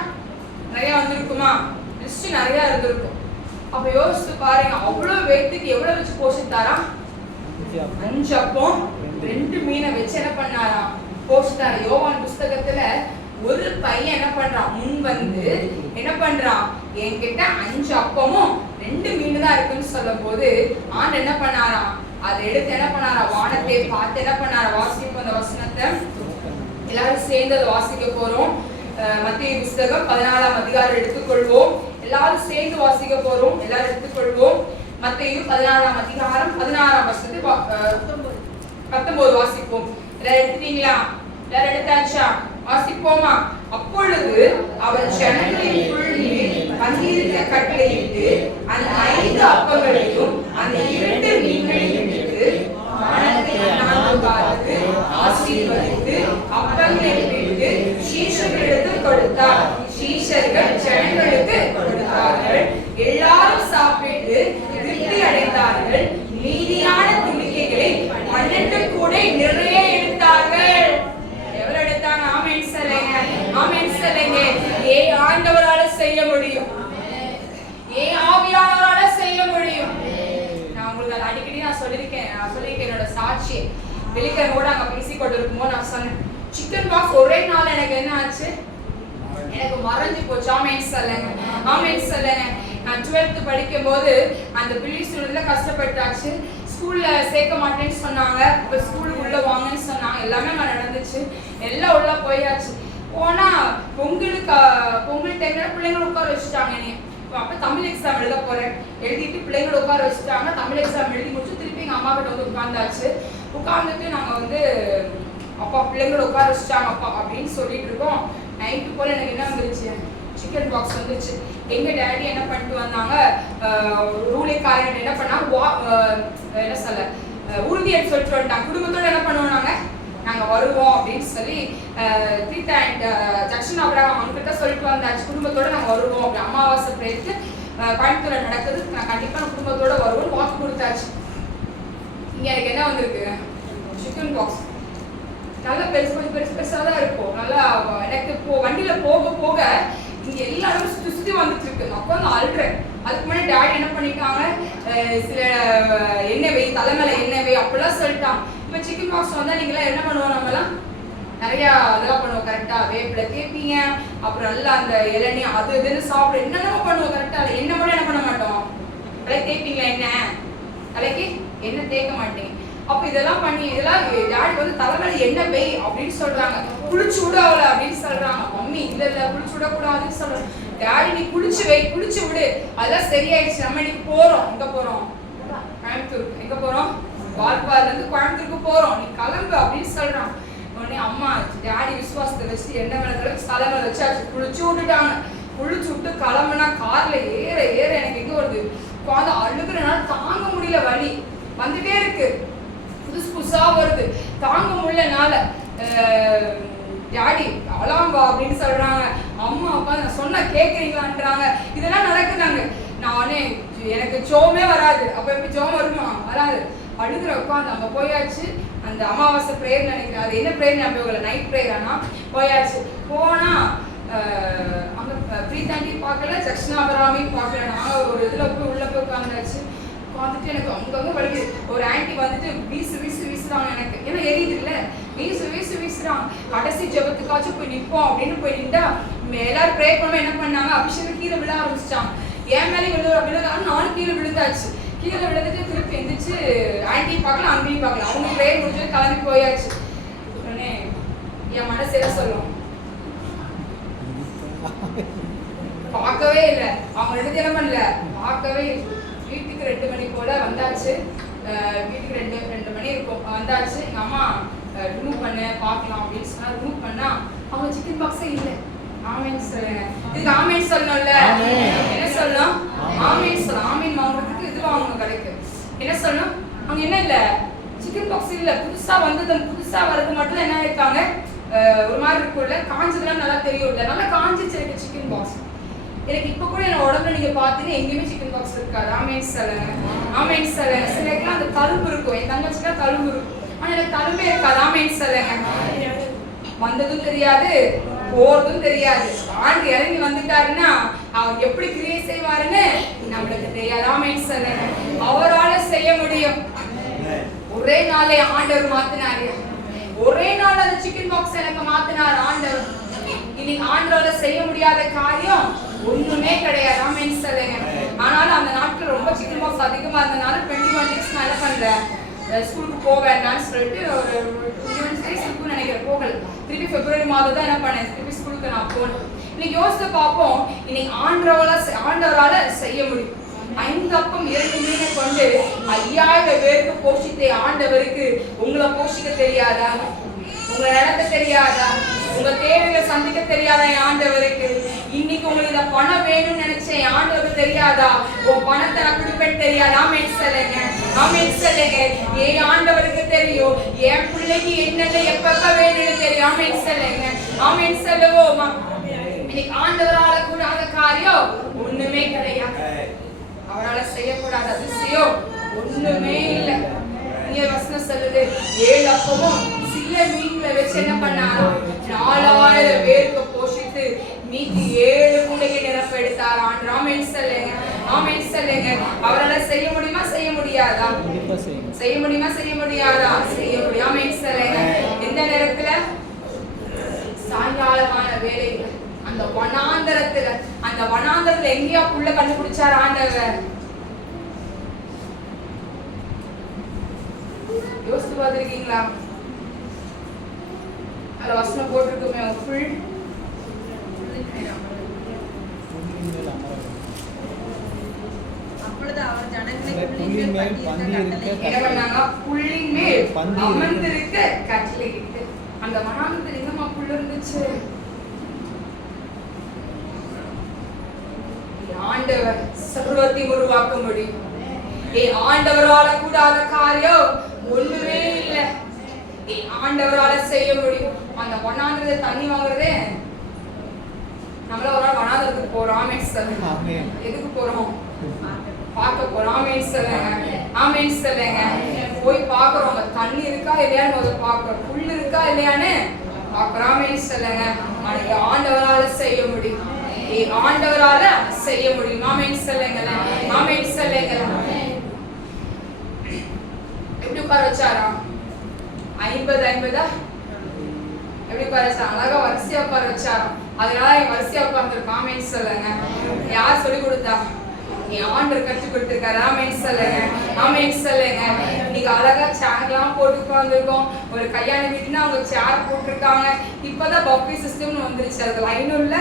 நிறைய வந்திருக்குமா, லிஸ்ட் நிறைய இருந்திருக்கும். அப்ப யோசிச்சு பாருங்க, அவ்வளவு பேத்துக்கு எவ்வளவு வச்சு போஷித்தாரா, 5 அப்பம் 2 மீனை வச்சு என்ன பண்ணாராம், போஷித்தாரா. யோவான் புஸ்தகத்துல ஒரு பையன் என்ன பண்றான், முன் வந்து என்ன பண்றான், என்கிட்ட 5 அப்பமும் 2 மீன் தான் இருக்குன்னு சொல்லும் போது ஆண்டு என்ன பண்ணாராம், அதை எடுத்து என்ன பண்ணாரா, வானத்தை பார்த்து என்ன பண்ணாரா, வாசிப்போம் அந்த வசனத்தை எல்லாரும் சேர்ந்து அதை வாசிக்க போறோம். மத்தேயு புஸ்தகம் 14ஆம் அதிகாரம் எடுத்துக்கொள்வோம், எல்லாரும் சேர்ந்து வாசிக்க போறோம். எல்லாரும் எடுத்துக்கொள்வோம். மத்தேயு 14ஆம் அதிகாரம் 16ஆம் வசனத்தை 19 வாசிப்போம். எல்லாரும் எடுத்துட்டீங்களா? எல்லாரும் எடுத்தாச்சா? வாசிப்போமா? அப்பொழுது அவர் ஜனங்களின் பந்தியிருக்க கட்டளையிட்டு அந்த 5 அப்பங்களையும் அந்த 2 மீன்களையும் எடுத்து வானத்தை அண்ணாந்து பார்த்து ஆசீர்வதித்து அப்பங்களை பிரித்து சீஷர்களுக்கு கொடுத்தார். சீஷர்கள் ஜனங்களுக்கு கொடுத்தார்கள். எல்லாரும் சாப்பிட்டு திருப்தி அடைந்தார்கள். மீதியான துணிக்கைகளை 12 கூடை நிறைய எடுத்தார்கள். எவ்வளவு எடுத்தாங்க? ஆமென் சொல்லுங்க. ஆமென் சொல்லுங்க. ஆண்டவரால செய்ய முடியும், ஆவியானவரால செய்ய முடியும். நான் உங்களுக்கு அடிக்கடி சொல்லியிருக்கேன் என்னோட சாட்சி. வெளிக்கிழமை அங்க பேசி கொண்டு இருக்கும்போது நான் சொன்னேன், சிக்கன் பாக்ஸ் ஒரே நாள் எனக்கு என்ன ஆச்சு, எனக்கு மறைஞ்சு போச்சு. ஆமென் சொல்லுங்க. ஆமென் சொல்லுங்க. நான் 12th படிக்கும் போது அந்த பிள்ளை ஸ்கூல்ல கஷ்டப்பட்டாச்சு. ஸ்கூல்ல சேர்க்க மாட்டேன்னு சொன்னாங்க. இப்ப ஸ்கூலுக்கு உள்ள வாங்கன்னு சொன்னாங்க. எல்லாமே நடந்துச்சு. எல்லாம் உள்ள போயாச்சு. போனா பொங்கல் டைம்ல பிள்ளைங்களை உட்கார வச்சுட்டாங்க. என்னைய அப்ப தமிழ் எக்ஸாம் எழுத போறேன், எழுதிட்டு பிள்ளைங்களை உட்கார வச்சுட்டாங்க. தமிழ் எக்ஸாம் எழுதி முடிச்சு திருப்பி எங்க அம்மா கிட்ட வந்து உட்கார்ந்தாச்சு. உட்கார்ந்துட்டு நாங்க வந்து அப்பா பிள்ளைங்களை உட்கார வச்சுட்டாங்க அப்பா அப்படின்னு சொல்லிட்டு இருக்கோம். நைட்டு போல எனக்கு என்ன வந்துருச்சு, சிக்கன் பாக்ஸ் வந்துச்சு. எங்க டேடி என்ன பண்ணிட்டு வந்தாங்க, ரூலிக்காரங்க என்ன பண்ணாங்க, என்ன சொல்ல உறுதியை சொல்லிட்டு வந்துட்டாங்க. குடும்பத்தோட என்ன பண்ணுவோம், நாங்க வருவோம் அப்படின்னு சொல்லி தீதா அண்ட் ஜக்ஷன் அப்ரஹாம் அவங்ககிட்ட சொல்லிட்டு வந்தாச்சு. குடும்பத்தோட நாங்க வருவோம் அப்படி. அமாவாசை பிரேயருக்கு கோயம்புத்தூர்ல நடக்குது, நான் கண்டிப்பா குடும்பத்தோட வருவோம் வாக்கு கொடுத்தாச்சு. இங்க எனக்கு என்ன வந்திருக்கு, சிக்கன் பாக்ஸ். நல்லா கொஞ்சம் பெருசா தான் இருக்கும். நல்லா எனக்கு வண்டியில போக போக இங்க எல்லாரும் சுத்தி வந்துட்டு இருக்கு. அப்போ நான் அழுறேன். அதுக்கு முன்னாடி டேடி என்ன பண்ணிட்டாங்க, சில எண்ணெய் வை, தலைமையில எண்ணெய் வை அப்படிலாம் சொல்லிட்டாங்க. இப்போ சிக்கன் பாக்ஸ் வந்தா நீங்களாம் என்ன பண்ணுவோம், நம்மலாம் நிறைய அதெல்லாம் பண்ணுவோம். கரெக்டா வேப்பில தேப்பீங்க, அப்புறம் நல்லா அந்த இளநீ அது இதுன்னு சாப்பிட என்னென்ன பண்ணுவோம். கரெக்டா அதை எண்ணெய் மட்டும் என்ன பண்ண மாட்டோம், தலைக்கு தேய்ப்பீங்களா எண்ணெய், தலைக்கு எண்ணெய் தேய்க்க மாட்டீங்க. அப்ப இதெல்லாம் பண்ணி இதெல்லாம் டேடி வந்து தலைமையில எண்ணெய் வை அப்படின்னு சொல்றாங்க. குளிச்சு விட அவளை அப்படின்னு சொல்றாங்க. மம்மி இல்ல இல்ல குளிச்சு விடக்கூடாதுன்னு சொல்றேன். டாடி நீ குளிச்சு விடு, அதெல்லாம் சரியாயிடுச்சு, நம்ம இன்னைக்கு போறோம். எங்க போறோம்? கோயம்புத்தூர். எங்க போறோம்? வால்பாறைல இருந்து கோயம்புத்தூருக்கு போறோம், நீ கிளம்பு அப்படின்னு சொல்றான். உடனே அம்மா டாடி விசுவாசத்தை வச்சு எண்ணெய் மேல தலைமையில வச்சாச்சு, குளிச்சு விட்டுட்டாங்க. குளிச்சு விட்டு கிளம்புனா கார்ல ஏற எனக்கு எங்க வருது, குழந்தை அழுகுறனால தாங்க முடியல, வலி வந்துட்டே இருக்கு, புதுசா வருது, தாங்க முடியலனால டாடி அழாம்பா அப்படின்னு சொல்றாங்க. அம்மா அப்பா நான் சொன்னா கேட்குறீங்களான்றாங்க. இதெல்லாம் நடக்குதாங்க. நானே எனக்கு ஜோமே வராது. அப்ப எப்படி ஜோம் வருமா? வராது. அழுகிற உட்காந்து அங்கே போயாச்சு. அந்த அமாவாசை ப்ரேயர் நினைக்கிறேன், அது என்ன ப்ரேயர் ஞாபகம், நைட் ப்ரேயர். ஆனால் போயாச்சு. போனா அங்கே ப்ரீதாண்டி பார்க்கல, ஜக்ஷனாபராமி பார்க்கல. நாங்கள் ஒரு இதில் போய் உள்ளே போய் உட்காந்துச்சு. உட்காந்துட்டு எனக்கு அங்கங்கே வலிக்குது. ஒரு ஆன்ட்டி வந்துட்டு வீசுறாங்க எனக்கு, ஏன்னா எரியுது இல்லை, வீசுறாங்க. கடைசி ஜெபத்துக்காச்சும் போய் நிற்போம் அப்படின்னு போய் நின்றா எல்லாரும் ப்ரே பண்ண என்ன பண்ணாங்க, அபிஷேகம் கீழே விழ ஆரம்பிச்சிட்டாங்க. என் மேலே விழுதான்னு நானும் கீழே விழுந்தாச்சு. கீழே விழுந்துட்டு திருப்பி எந்திரிச்சு ஆன்ட்டி பார்க்கல, அங்கேயும் பார்க்கல. அவங்க ப்ரே முடிஞ்சு கிளம்பி போயாச்சு. உடனே என் மனசு என்ன சொல்லும், பார்க்கவே இல்லை. அவங்க 2 தினம் பண்ணல, பார்க்கவே. வீட்டுக்கு 2 மணி போல வந்தாச்சு. வீட்டுக்கு 2 மணி இருக்கும் வந்தாச்சு. எங்க அம்மா ரிமூவ் பண்ண பார்க்கலாம் அப்படின்னு சொன்னா ரிமூவ் பண்ணா அவங்க சிக்கன் பாக்ஸே இல்லை. ஆமேன்னு சொல்லுங்க. இதுக்கு ஆமேன்னு சொல்லணும்ல, என்ன சொல்லணும்? ஆமேன்னு சொல்லணும். ஆமேன் வாங்குறதுக்கு இது வாங்கணும் கடைக்கு. என்ன சொல்லணும்? அவங்க என்ன இல்லை, சிக்கன் பாக்ஸ் இல்லை. புதுசா வர்றது மட்டும் என்ன இருக்காங்க, ஒரு மாதிரி இருக்கும்ல, காஞ்சதுலாம் நல்லா தெரியும்ல, நல்லா காஞ்சிச்சு எனக்கு சிக்கன் பாக்ஸ். எனக்கு இப்போ கூட என் உடம்புல நீங்க பார்த்தீங்கன்னா எங்கேயுமே சிக்கன் பாக்ஸ் இருக்காது. ஆமேன் சொல்லுங்க. சிலருக்குலாம் அந்த தழும்பு இருக்கும். என் தங்கச்சிக்கெல்லாம் தழும்பு இருக்கும், ஆனால் எனக்கு தழும்பே இருக்காது. ஆமேன் சொல்லுங்க. வந்ததும் தெரியாது, போறதும் தெரியாது. ஆண்டு இறங்கி வந்துட்டாருன்னா அவர் எப்படி கிரியை செய்வாருன்னு நம்மளுக்கு தெரியாது. ஆமேன் சொல்லுங்க. அவரால் செய்ய முடியும். ஒரே நாளே ஆண்டவர் மாத்தினாரு. ஒரே நாள் அந்த சிக்கன் பாக்ஸ் எனக்கு மாத்தினார் ஆண்டவர். இன்னைக்கு ஆண்டவரால செய்ய முடியாத காரியம் ஒண்ணுமே கிடையாது. ஆமேன் சொல்லுங்க. ஆனாலும் அந்த நாட்கள் ரொம்ப சிக்கன் பாக்ஸ் அதிகமா இருந்தனால 21 days நான் என்ன பண்றேன், ஸ்கூலுக்கு போவேன்னு சொல்லிட்டு ஒரு 21 days இருக்குன்னு நினைக்கிறேன், போகல. திருப்பி பிப்ரவரி மாதம் தான் என்ன பண்ணேன், திருப்பி ஸ்கூலுக்கு நான் போனேன். இன்னைக்கு யோசித்து பார்ப்போம், இன்னைக்கு ஆண்டவரால செய்ய முடியும். 5 அப்பம் 2 மீனை கொண்டு 5000 பேருக்கு போஷித்த ஆண்டவருக்கு உங்களை போஷிக்க தெரியாதா? உங்க நடத்த தெரியாதா? உங்க தேவைகளை சந்திக்க தெரியாதா ஆண்டவருக்கு? இன்னைக்கு உங்களுக்கு இந்த பணம் வேணும்னு நினைச்சேன், ஆண்டவருக்கு தெரியாதா? உன் பணத்தை நான் கொடுப்பேன்னு தெரியாதா? ஆமென் சொல்லுங்க. ஏன் ஆண்டவருக்கு தெரியும், என் பிள்ளைக்கு என்னென்ன எப்ப வேணும்னு தெரியும். ஆமென் சொல்லுவோமா? இன்னைக்கு ஆண்டவரால கூடாத காரியம் ஒண்ணுமே கிடையாது. அவரால் செய்யக்கூடாத அதிசயம் ஒண்ணுமே இல்லை. நீங்க வசனம் சொல்லுது, 7 அப்பமும் சில மீன்களை வச்சு என்ன பண்ணாரோ 4000 பேருக்கு போஷித்து மீதி 7 கூடையை நிரப்ப எடுத்தார். ஆமென் சொல்லுங்க. அவரால் செய்ய முடியுமா, செய்ய முடியாதா? செய்ய முடியுமா, செய்ய முடியாதா? செய்ய முடியும். ஆமென் சொல்லுங்க. எந்த நேரத்துல? சாயங்காலமான வேலையில அந்த வனாந்தரத்துல எங்கேயா புள்ள கண்டுபிடிச்சார் ஆண்டவர்? யோசித்து பார்த்திருக்கீங்களா? அதுல வசனம் போட்டிருக்குமே, அப்பொழுது அவர் ஜனங்களை புள்ளின் மேல் அமர்ந்திருக்க கட்டளையிட்டு. அந்த வனாந்தரத்துல எங்கம்மா புள்ள இருந்துச்சு? ஆண்டவர் சர்வத்தை உருவாக்க முடியும். ஆண்டவரால கூடாத காரியம் ஒண்ணுமே இல்லை. ஆண்டவரால செய்ய முடியும். அந்த வனாந்தரத்தை தண்ணி வாங்குறதே, நம்மள ஒரு நாள் வனாந்தரத்துக்கு போறோம். எதுக்கு போறோம்? பார்க்க போறோம். ஆமென் சொல்லுங்க. போய் பாக்குறோம், தண்ணி இருக்கா இல்லையான்னு முதல்ல பாக்குறோம், புல் இருக்கா இல்லையான்னு பாக்குறோம். ஆமென் சொல்லுங்க. ஆண்டவரால செய்ய முடியும். ஆண்டவரால செய்ய முடியும். ஆமென் சொல்லுங்க. எப்படி உட்கார வச்சாரா? 50 எப்படி உட்கார வச்சா? அழகா வரிசையா உட்கார வச்சாராம். அதனால வரிசையா உட்கார்ந்துருக்கோம். ஆமென் சொல்லுங்க. யார் சொல்லி கொடுத்தா? நீ ஆண்டவர் கற்றுக் கொடுத்திருக்காரு. ஆமென் சொல்லுங்க. இன்னைக்கு அழகா சேர்லாம் போட்டு உட்கார்ந்துருக்கோம். ஒரு கல்யாண வீட்டுனா அவங்க சேர் போட்டிருக்காங்க. இப்பதான் பஃபே சிஸ்டம்னு வந்துருச்சு. அது லைனும் இல்ல,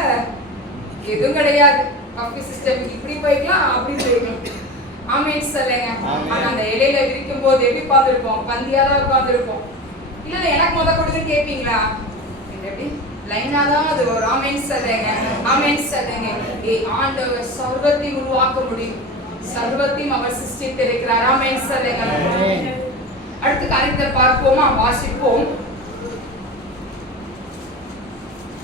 எதுவும் கிடையாது. பஃபே சிஸ்டம் இப்படி போய்க்கலாம், அப்படி போய்க்கலாம். ஆமென் சொல்லுங்க. ஆனா அந்த இலையில விரிக்கும் போது எப்படி பார்த்துருப்போம்? பந்தியாதான் உட்கார்ந்துருப்போம். இல்ல எனக்கு முத கொடுத்து கேட்பீங்களா? எப்படி லைனா தான் அது ஒரு. ஆமென் சொல்லுங்க. ஆமென் சொல்லுங்க. ஆண்டவர் சர்வத்தையும் உருவாக்க முடியும். சர்வத்தையும் அவர் சிருஷ்டித்திருக்கிறார். ஆமென் சொல்லுங்க. அடுத்த காரியத்தை பார்ப்போமா? வாசிப்போம்.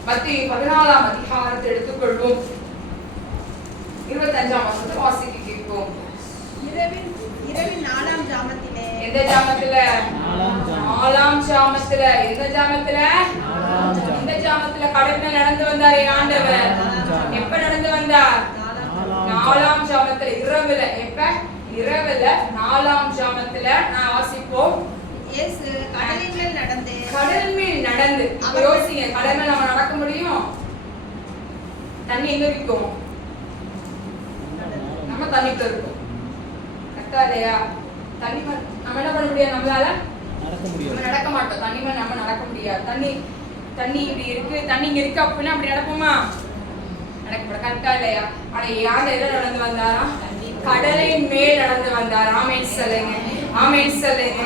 மத்தேயு 14ஆம் அதிகாரத்தை எடுத்துக்கொள்வோம். 25ஆம் வசனத்தை வாசிக்க கேட்போம். இரவின் 4ஆம் ஜாமத்திலே. எந்த ஜாமத்துல? 4ஆம் ஜாமத்துல. எந்த ஜாமத்துல? இந்த ஜாமத்துல கடல்ல நடந்து வந்தாரே ஆண்டவர். எப்ப நடந்து வந்தார்? 4ஆம் ஜாமத்துல, இரவுல. எப்ப? இரவுல 4ஆம் ஜாமத்துல. நான் வாசிப்போம். இயேசு கடலின் மேல் நடந்து. கடல் மேல் நடந்து. யோசிங்க, கடல் மேல நம்ம நடக்க முடியும்? தண்ணி எங்க இருக்கும்? நம்ம தண்ணிக்குள்ள இருக்கும். கரெக்டா இல்லையா? தண்ணி நம்ம என்ன பண்ண முடியாது? நம்மளால நம்ம நடக்க மாட்டோம். தண்ணி மேல நம்ம நடக்க முடியாது. தண்ணி இப்படி இருக்கு, தண்ணி இங்க இருக்கு அப்படின்னா அப்படி நடப்போமா? நடக்க. கரெக்டா இல்லையா? ஆனா யார் எதுல நடந்து வந்தாரா? கடலின் மேல் நடந்து வந்தார். ஆமென் சொல்லுங்க. ஆமென் சொல்லுங்க.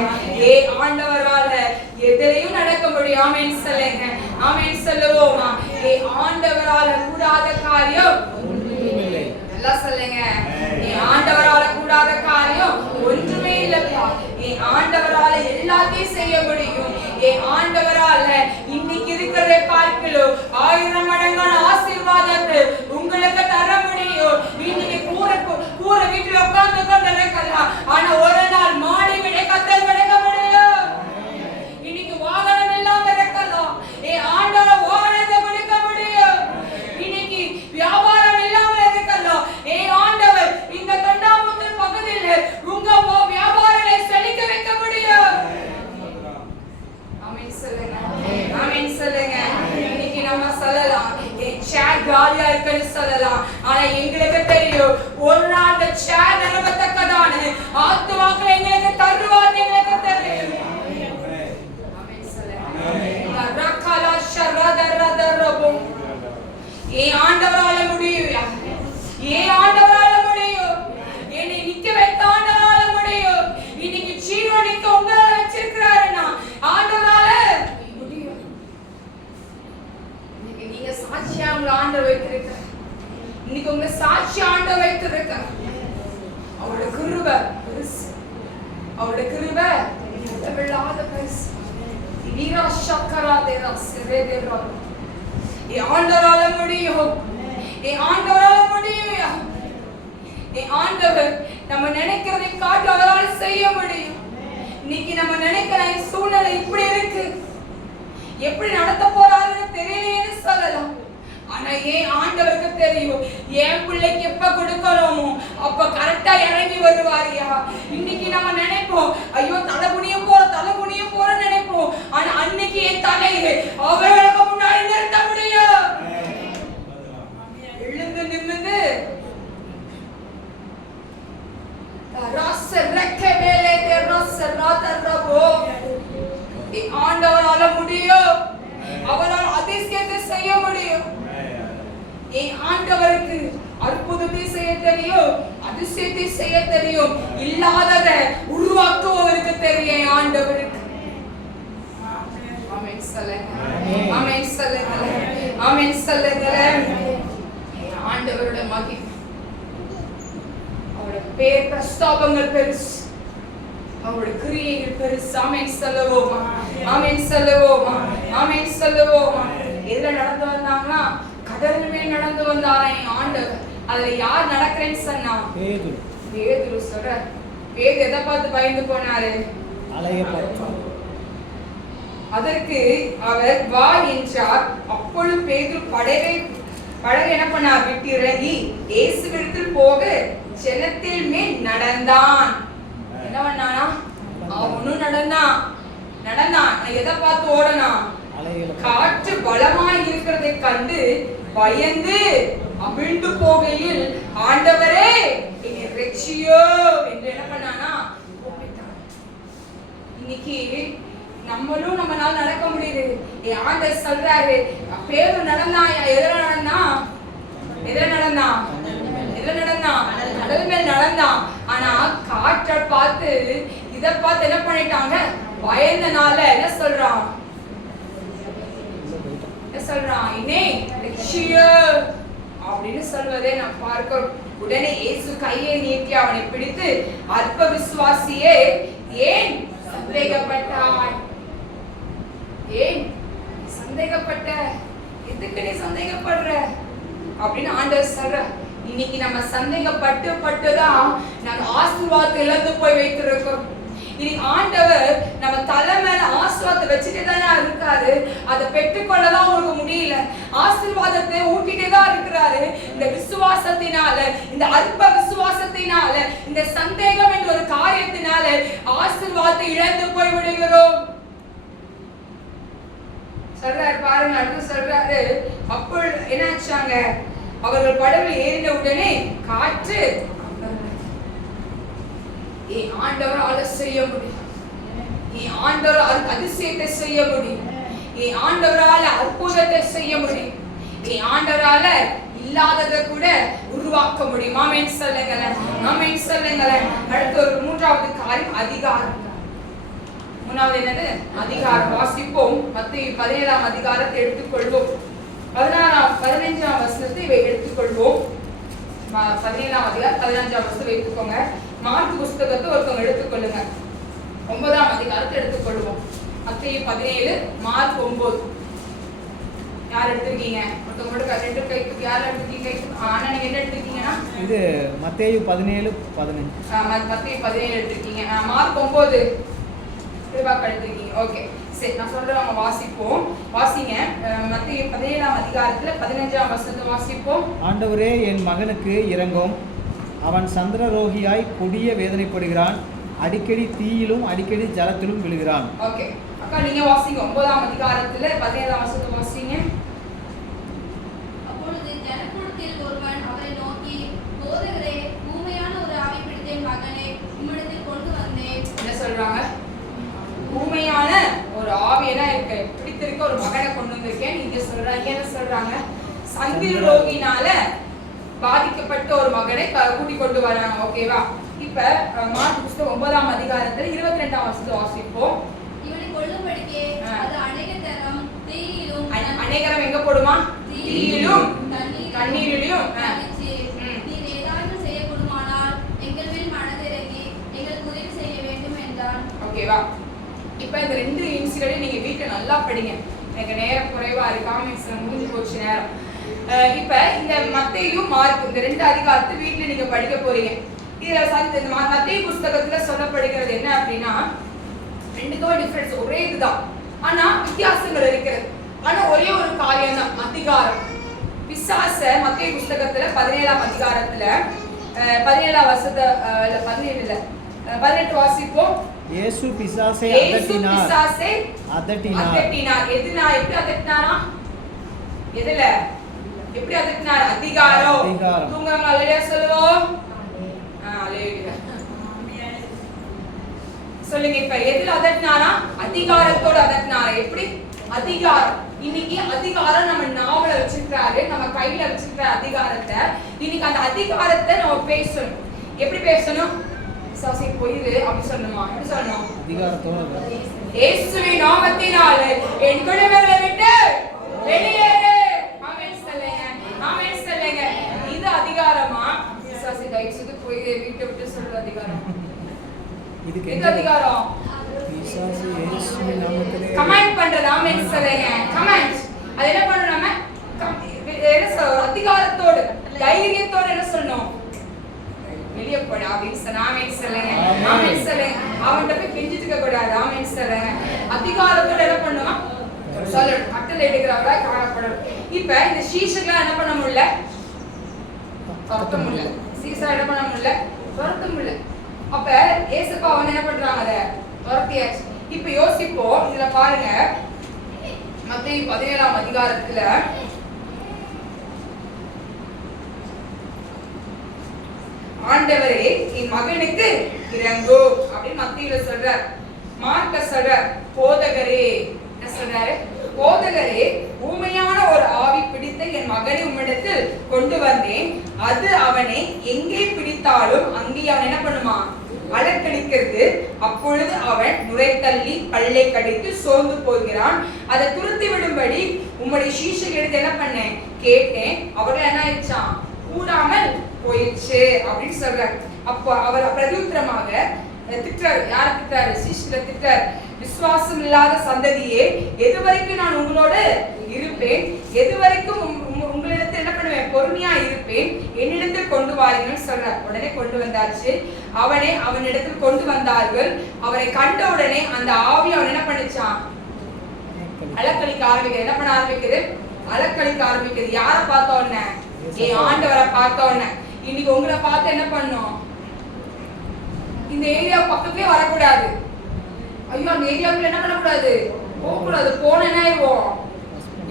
ஆண்டவரால எதிலையும் நடக்க முடியும். ஆமென் சொல்லுங்க. ஆமென் சொல்லுவோமா? ஆண்டவரால கூடாத காரியம் ஒன்றுமில்லை. எல்லாம் சொல்லுங்க. ஆண்டவரால கூடாத காரியம் ஒன்றுமே இல்லப்பா. ஆண்டவரால எல்லாத்தையும் செய்ய முடியும். ஆண்டவரால இன்னைக்கு இருக்கிறதை பார்க்கலாம் 1000 மடங்கான ஆசீர்வாதத்தை உங்களுக்கு தர முடியும். இன்னைக்கு கூரை வீட்டுல உட்கார்ந்து கொண்டிருக்கலாம். ஆனா ஒரு நாள் மாடி விட கத்தல் கிடைக்க முடியும். இன்னைக்கு வாகனம் இல்லாம இருக்கலாம். ஆண்டவர் வாகனத்தை கொடுக்க முடியும். இன்னைக்கு வியாபாரம் இல்லாம இருக்கலாம். ஆண்டவர் இந்த தொண்டாமுத்தூர் பகுதியில் உங்க வியாபாரத்தை செழிக்க வைக்க முடியும். ஆமென் சொல்லுங்க. ஆமென் சொல்லுங்க. இன்னைக்கு நம்ம சொல்லலாம் சேர் காலியா இருக்குன்னு சொல்லலாம். ஆனா எங்களுக்கு தெரியும் ஒரு நாள் அந்த சேர் நிரம்பத்தக்கதான ஆத்துமாக்களை எங்களுக்கு தருவார். எங்களுக்கு தெரியும். ஆமென் சொல்லுங்க. ரக்கலா ஷரதரதரபு. ஆண்டவரால முடியும். ஆண்டவரால முடியும். என்னை நிக்க வைத்த ஆண்டவரால முடியும். இன்னைக்கு ஜீவன் நிக்க உங்களால வச்சிருக்கிறாருன்னா ஆண்டவரால முடியும். இன்னைக்கு நீங்க சாட்சியா உங்களை ஆண்டவர் வைத்திருக்கிறார். இன்னைக்கு உங்களை சாட்சியா ஆண்டவர் வைத்திருக்கிறார். அவருடைய கிருபை பெருசு. அவருடைய கிருபை விழாத பெருசு. வீரா சக்கரா தேரா சிறேதேரா. ஆண்டவரால முடியும். ஆண்டவரால முடியும். ஆண்டவர் நம்ம நினைக்கிறதை காட்டு அவரால் செய்ய முடியும். இன்னைக்கு நம்ம நினைக்கிற சூழ்நிலை இப்படி இருக்கு, எப்படி நடத்த போறாருன்னு தெரியலையேன்னு சொல்லலாம். ஆனா ஆண்டவருக்கு தெரியும். என் பிள்ளைக்கு எப்ப கொடுக்கணுமோ அப்ப கரெக்டா இறங்கி வருவாரியா. இன்னைக்கு நம்ம நினைப்போம் ஐயோ தலை குனிய போற நினைப்போம். ஆனா அன்னைக்கு என் தலையை அவர்களுக்கு முன்னாடி நிறுத்த முடியும். எழுந்து நிமிந்து ஆண்டவரால முடியும். அவரால் அதிசயத்தை செய்ய முடியும். ஆண்டவருக்கு அற்புதத்தை செய்ய தெரியும், அதிசயத்தை செய்ய தெரியும். இல்லாததை உருவாக்குவதற்கு தெரியும் ஆண்டவருக்கு. ஆமென் சொல்லுங்க. ஆமென் சொல்லுங்க. ஆமென் சொல்லுங்க. ஆண்டவருடைய மகிமை, அவருடைய பேர் பிரஸ்தாபங்கள் பெருசு, அவருடைய கிரியைகள் பெருசு. ஆமென் சொல்லுவோமா? ஆமென் சொல்லுவோமா? ஆமென் சொல்லுவோமா? எதுல நடந்து வந்தாங்கன்னா கடல் மேல் நடந்து வந்தாரே ஆண்டவர். அதுல யார் நடக்கிறேன்னு சொன்னா? பேதுரு. சொல்ற பேதுரு எதை பார்த்து பயந்து போனாரு? அலையை பார்த்து. அதற்கு அவர் வா என்றார். அப்பொழுது பேதுரு படகை என்ன பண்ணார்? விட்டு இறங்கி இயேசுவிடத்தில் போக ஜலத்தில் மேல் நடந்தான். என்ன பண்ணானா? அவனும் நடந்தான். எதை பார்த்து ஓடனா? காற்று பலமாய் இருக்கிறதை கண்டு பயந்து அமிழ்ந்து போகையில் ஆண்டவரே என்னை ரட்சியோ என்று என்ன பண்ணானா? கூப்பிட்டான். இன்னைக்கு நம்மளும் நம்மளால நடக்க முடியுது. ஆண்டவர் சொல்றாரு, பேதுரு நடந்தாயா? எதுல நடந்தான்? கடல் மேல் நடந்தான். ஆனா காற்றை பார்த்து இத பார்த்து என்ன பண்ணிட்டாங்க? பயந்தனால என்ன சொல்றான்? இனே லட்சிய அப்படின்னு சொல்வதை நாம் பார்க்கிறோம். உடனே இயேசு கையை நீட்டி அவனை பிடித்து, அற்ப விசுவாசியே, ஏன் சந்தேகப்பட்டாய்? ஏன் சந்தேகப்பட்ட? எதுக்கு நீ சந்தேகப்படுற அப்படின்னு ஆண்டவர் சொல்ற. இன்னைக்கு நம்ம சந்தேகப்பட்டுதான் நம்ம ஆசீர்வாதத்தை இழந்து போய் வைத்திருக்கிறோம். இன்னைக்கு ஆண்டவர் நம்ம தலை மேல ஆசீர்வாதத்தை வச்சுட்டே தான் இருக்காரு. அதை பெற்றுக்கொள்ளதான் உங்களுக்கு முடியல. ஆசீர்வாதத்தை ஊட்டிட்டே தான் இருக்கிறாரு. இந்த விசுவாசத்தினால, இந்த அற்ப விசுவாசத்தினால, இந்த சந்தேகம் என்ற ஒரு காரியத்தினால ஆசீர்வாதத்தை இழந்து போய் விடுகிறோம். சொல்றாரு பாருங்க, அடுத்து சொல்றாரு, அப்போ என்னாச்சாங்க? அவர்கள் படவில் ஏறின உடனே காற்று ஆண்டவரால செய்ய முடியும். ஆண்டவரால் அதிசயத்தை செய்ய முடியும். ஆண்டவரால அற்புதத்தை செய்ய முடியும். ஆண்டவரால இல்லாததை கூட உருவாக்க முடியும். ஆமென் சொல்லுங்களேன், ஆமென் சொல்லுங்களேன். அடுத்து ஒரு மூன்றாவது காரியம் அதிகாரம். மூணாவது என்னது? அதிகாரம். வாசிப்போம். மத்தேயு 17ஆம் அதிகாரத்தை எடுத்துக்கொள்வோம். 15ஆம் வசனத்தை எடுத்துக்கொள்வோம். 17ஆம் அதிகாரம் 15ஆம் வசனத்தை வைத்துக்கோங்க. மார்க்கு புஸ்தகத்தை ஒருத்தவங்க எடுத்துக்கொள்ளுங்க. 9ஆம் அதிகாரத்தை எடுத்துக்கொள்வோம். மத்தேயு 17, மார்க் 9. யார் எடுத்துருக்கீங்க? ஒருத்தவங்களோட ரெண்டு கைக்கு யார் எடுத்துருக்கீங்க? ஆனா நீங்க என்ன எடுத்துருக்கீங்கன்னா இது மத்தேயு 17, 15. மத்தேயு 17 எடுத்துருக்கீங்க. மார்க் 9 எடுத்துருக்கீங்க. ஓகே, சரி, நான் சொல்றவங்க வாசிப்போம். வாசிங்க. மத்தேயு 17ஆம் அதிகாரத்துல 15ஆம் வசனத்தை வாசிப்போம். ஆண்டவரே, என் மகனுக்கு இரங்கும். அவன் சந்திரரோகியாய் கொடிய வேதனைப்படுகிறான். அடிக்கடி தீயிலும் அடிக்கடி ஜலத்திலும் விழுகிறான். ஓகே அக்கா, நீங்க வாசிங்க. 9ஆம் அதிகாரத்துல 17ஆம் வசனத்தை வாசிங்க. அப்பொழுது ஜனக்கூட்டத்தில் ஒருவன் அவரை நோக்கி, போதகரே, ஊமையான ஒரு ஆவி பிடித்த என் மகனை உம்மிடத்தில் கொண்டு வந்தேன். என்ன சொல்றாங்க? ஊமையான ஒரு ஆவியனா இருக்கு, பிடித்திருக்க ஒரு மகனை கொண்டு வந்திருக்கேன். நீங்க சொல்றாங்க. என்ன சொல்றாங்க? சந்திர ரோகினால பாதிக்கப்பட்ட ஒரு மகனை கூட்டி கொண்டு வராங்க. ஓகேவா? இப்ப மார்க் புஸ்தகம் 9ஆம் அதிகாரத்துல 22ஆம் வசனத்தை வாசிப்போம். இவனை கொல்லும்படிக்கே அது அநேகதரம் தீயிலும், அநேகரம் எங்க போடுமா? தீயிலும் தண்ணீரிலும் தள்ளிச்சு. நீர் ஏதாவது செய்யக்கூடுமானால் எங்கள் மேல் மனதிறங்கி எங்களுக்கு உதவி செய்ய வேண்டும் என்றான். ஓகேவா? இப்ப இந்த ரெண்டு இன்சிடென்ட் நீங்க வீட்டுல நல்லா படிங்க. எனக்கு நேரம் குறைவா இருக்கு, காமிக்ஸ்ல முடிஞ்சு போச்சு நேரம். இப்ப இந்த மத்தேயு மார்க் இந்த ரெண்டு அதிகாரத்தை வீட்டுல நீங்க படிக்க போறீங்க. இதுல மத்தேயு புஸ்தகத்துல சொல்லப்படுகிறது என்ன அப்படின்னா, ரெண்டுக்கும் டிஃபரன்ஸ் ஒரே இதுதான், ஆனா வித்தியாசங்கள் இருக்கிறது. ஆனா ஒரே ஒரு காரியம் தான், அதிகாரம். பிசாச மத்தேயு புஸ்தகத்துல 17ஆம் அதிகாரத்துல 17ஆம் வசனத்தை 18 வாசிப்போம். இயேசு பிசாசை அதட்டினார். எதுனா எப்படி அதட்டினாரா? எதுல எப்படி அதட்டினார்? அதிகாரம். தூங்கறவங்க அல்லேலூயா சொல்லுவோம். அல்லேலூயா சொல்லுங்க. இப்ப எதுல அதட்டினாரா? அதிகாரத்தோட அதட்டினாரா? எப்படி? அதிகாரம். இன்னைக்கு அதிகாரம் நம்ம நாவல வச்சிருக்காரு, நம்ம கையில வச்சிருக்கிற அதிகாரத்தை. இன்னைக்கு அந்த அதிகாரத்தை நம்ம பேசணும். எப்படி பேசணும்? சாசி போயிரு அப்படி சொல்லணுமா? எப்படி சொல்லணும்? அதிகாரத்தோட. இயேசுவின் நாமத்தினாலே என் குடும்பங்களை விட்டு வெளியேறு. ஆமென் சொல்லுங்க, ஆமென் சொல்லுங்க. இது அதிகாரமா? சாசி தயவுசெய்து போயிரு, வீட்டை விட்டு சொல்ற அதிகாரம். இதுக்கு இது அதிகாரம். பிசாசு இயேசுவின் நாமத்திலே கமெண்ட் பண்றது. ஆமென் சொல்லுங்க, கமெண்ட். அது என்ன பண்ணணும்? நம்ம என்ன சொல்ற? அதிகாரத்தோட தைரியத்தோட என்ன சொல்லணும்? வெளியே போட அப்படின்னு சொன்ன. ஆமென் சொல்லுங்க, ஆமென் சொல்லுங்க. அவன்கிட்ட போய் கெஞ்சிட்டு இருக்க கூடாது. ஆமென் சொல்லுங்க. அதிகாரத்தோட என்ன பண்ணுமா? சொல்லணும். கட்டளை எடுக்கிறவரா காணப்படணும். இப்ப இந்த சீஷர்களா என்ன பண்ண முடியல? துரத்த முடியல. சீசா என்ன பண்ண முடியல? துரத்த முடியல. அப்ப ஏசப்பா வந்து என்ன பண்றாங்க? அதை துரத்தியாச்சு. இப்ப யோசிப்போம். இதுல பாருங்க, மத்தேயு 17ஆம் அதிகாரத்துல ஆண்டவரே, என் மகனுக்கு இறங்கு அப்படின்னு மத்தேயுல சொல்றார். மார்க்க சொல்றார், போதகரே என்ன சொல்றாரு? போதகரே, ஊமையான ஒரு ஆவி பிடித்த என் மகனை உம்மிடத்தில் கொண்டு வந்தேன். அது அவனை எங்கே பிடித்தாலும் அங்கே அவன் என்ன பண்ணுமா? அலக்களிக்கிறது. அப்பொழுது அவன் நுரைத்தள்ளி பல்லை கடித்து சோர்ந்து போகிறான். அதை துரத்தி விடும்படி உம்முடைய சீஷர்களிடத்தில் என்ன பண்ணேன்? கேட்டேன். அவர்கள் என்ன ஆயிடுச்சான்? கூடாமல் போயிடுச்சு அப்படின்னு சொல்றாரு. அப்போ அவர் பிரதியுத்தரமாக திட்டாரு. யார திட்டாரு? சீஷர்களை திட்டாரு. விசுவாசம் இல்லாத சந்ததியே, எதுவரைக்கும் நான் உங்களோட இருப்பேன்? எதுவரைக்கும் உங்களிடத்தில் என்ன பண்ணுவேன்? பொறுமையா இருப்பேன். என்னிடத்தில் கொண்டு வாருங்கள் சொல்றார். உடனே கொண்டு வந்தாச்சு. அவனிடத்தில் கொண்டு வந்தார்கள். அவரை கண்ட உடனே அந்த ஆவி அவன் என்ன பண்ணிச்சான்? அலக்களிக்க ஆரம்பிக்கிறது. என்ன பண்ண ஆரம்பிக்குது? அலக்களிக்க ஆரம்பிக்குது. யார பார்த்த உடனே? என் ஆண்டவரை பார்த்த உடனே. இன்னைக்கு உங்களை பார்த்து என்ன பண்ணும்? இந்த ஏரியா பக்கத்துலயே வரக்கூடாது. ஐயோ, அந்த ஏரியாவுக்குள்ள என்ன பண்ணக்கூடாது? போகக்கூடாது. போன என்ன ஆயிடுவோம்?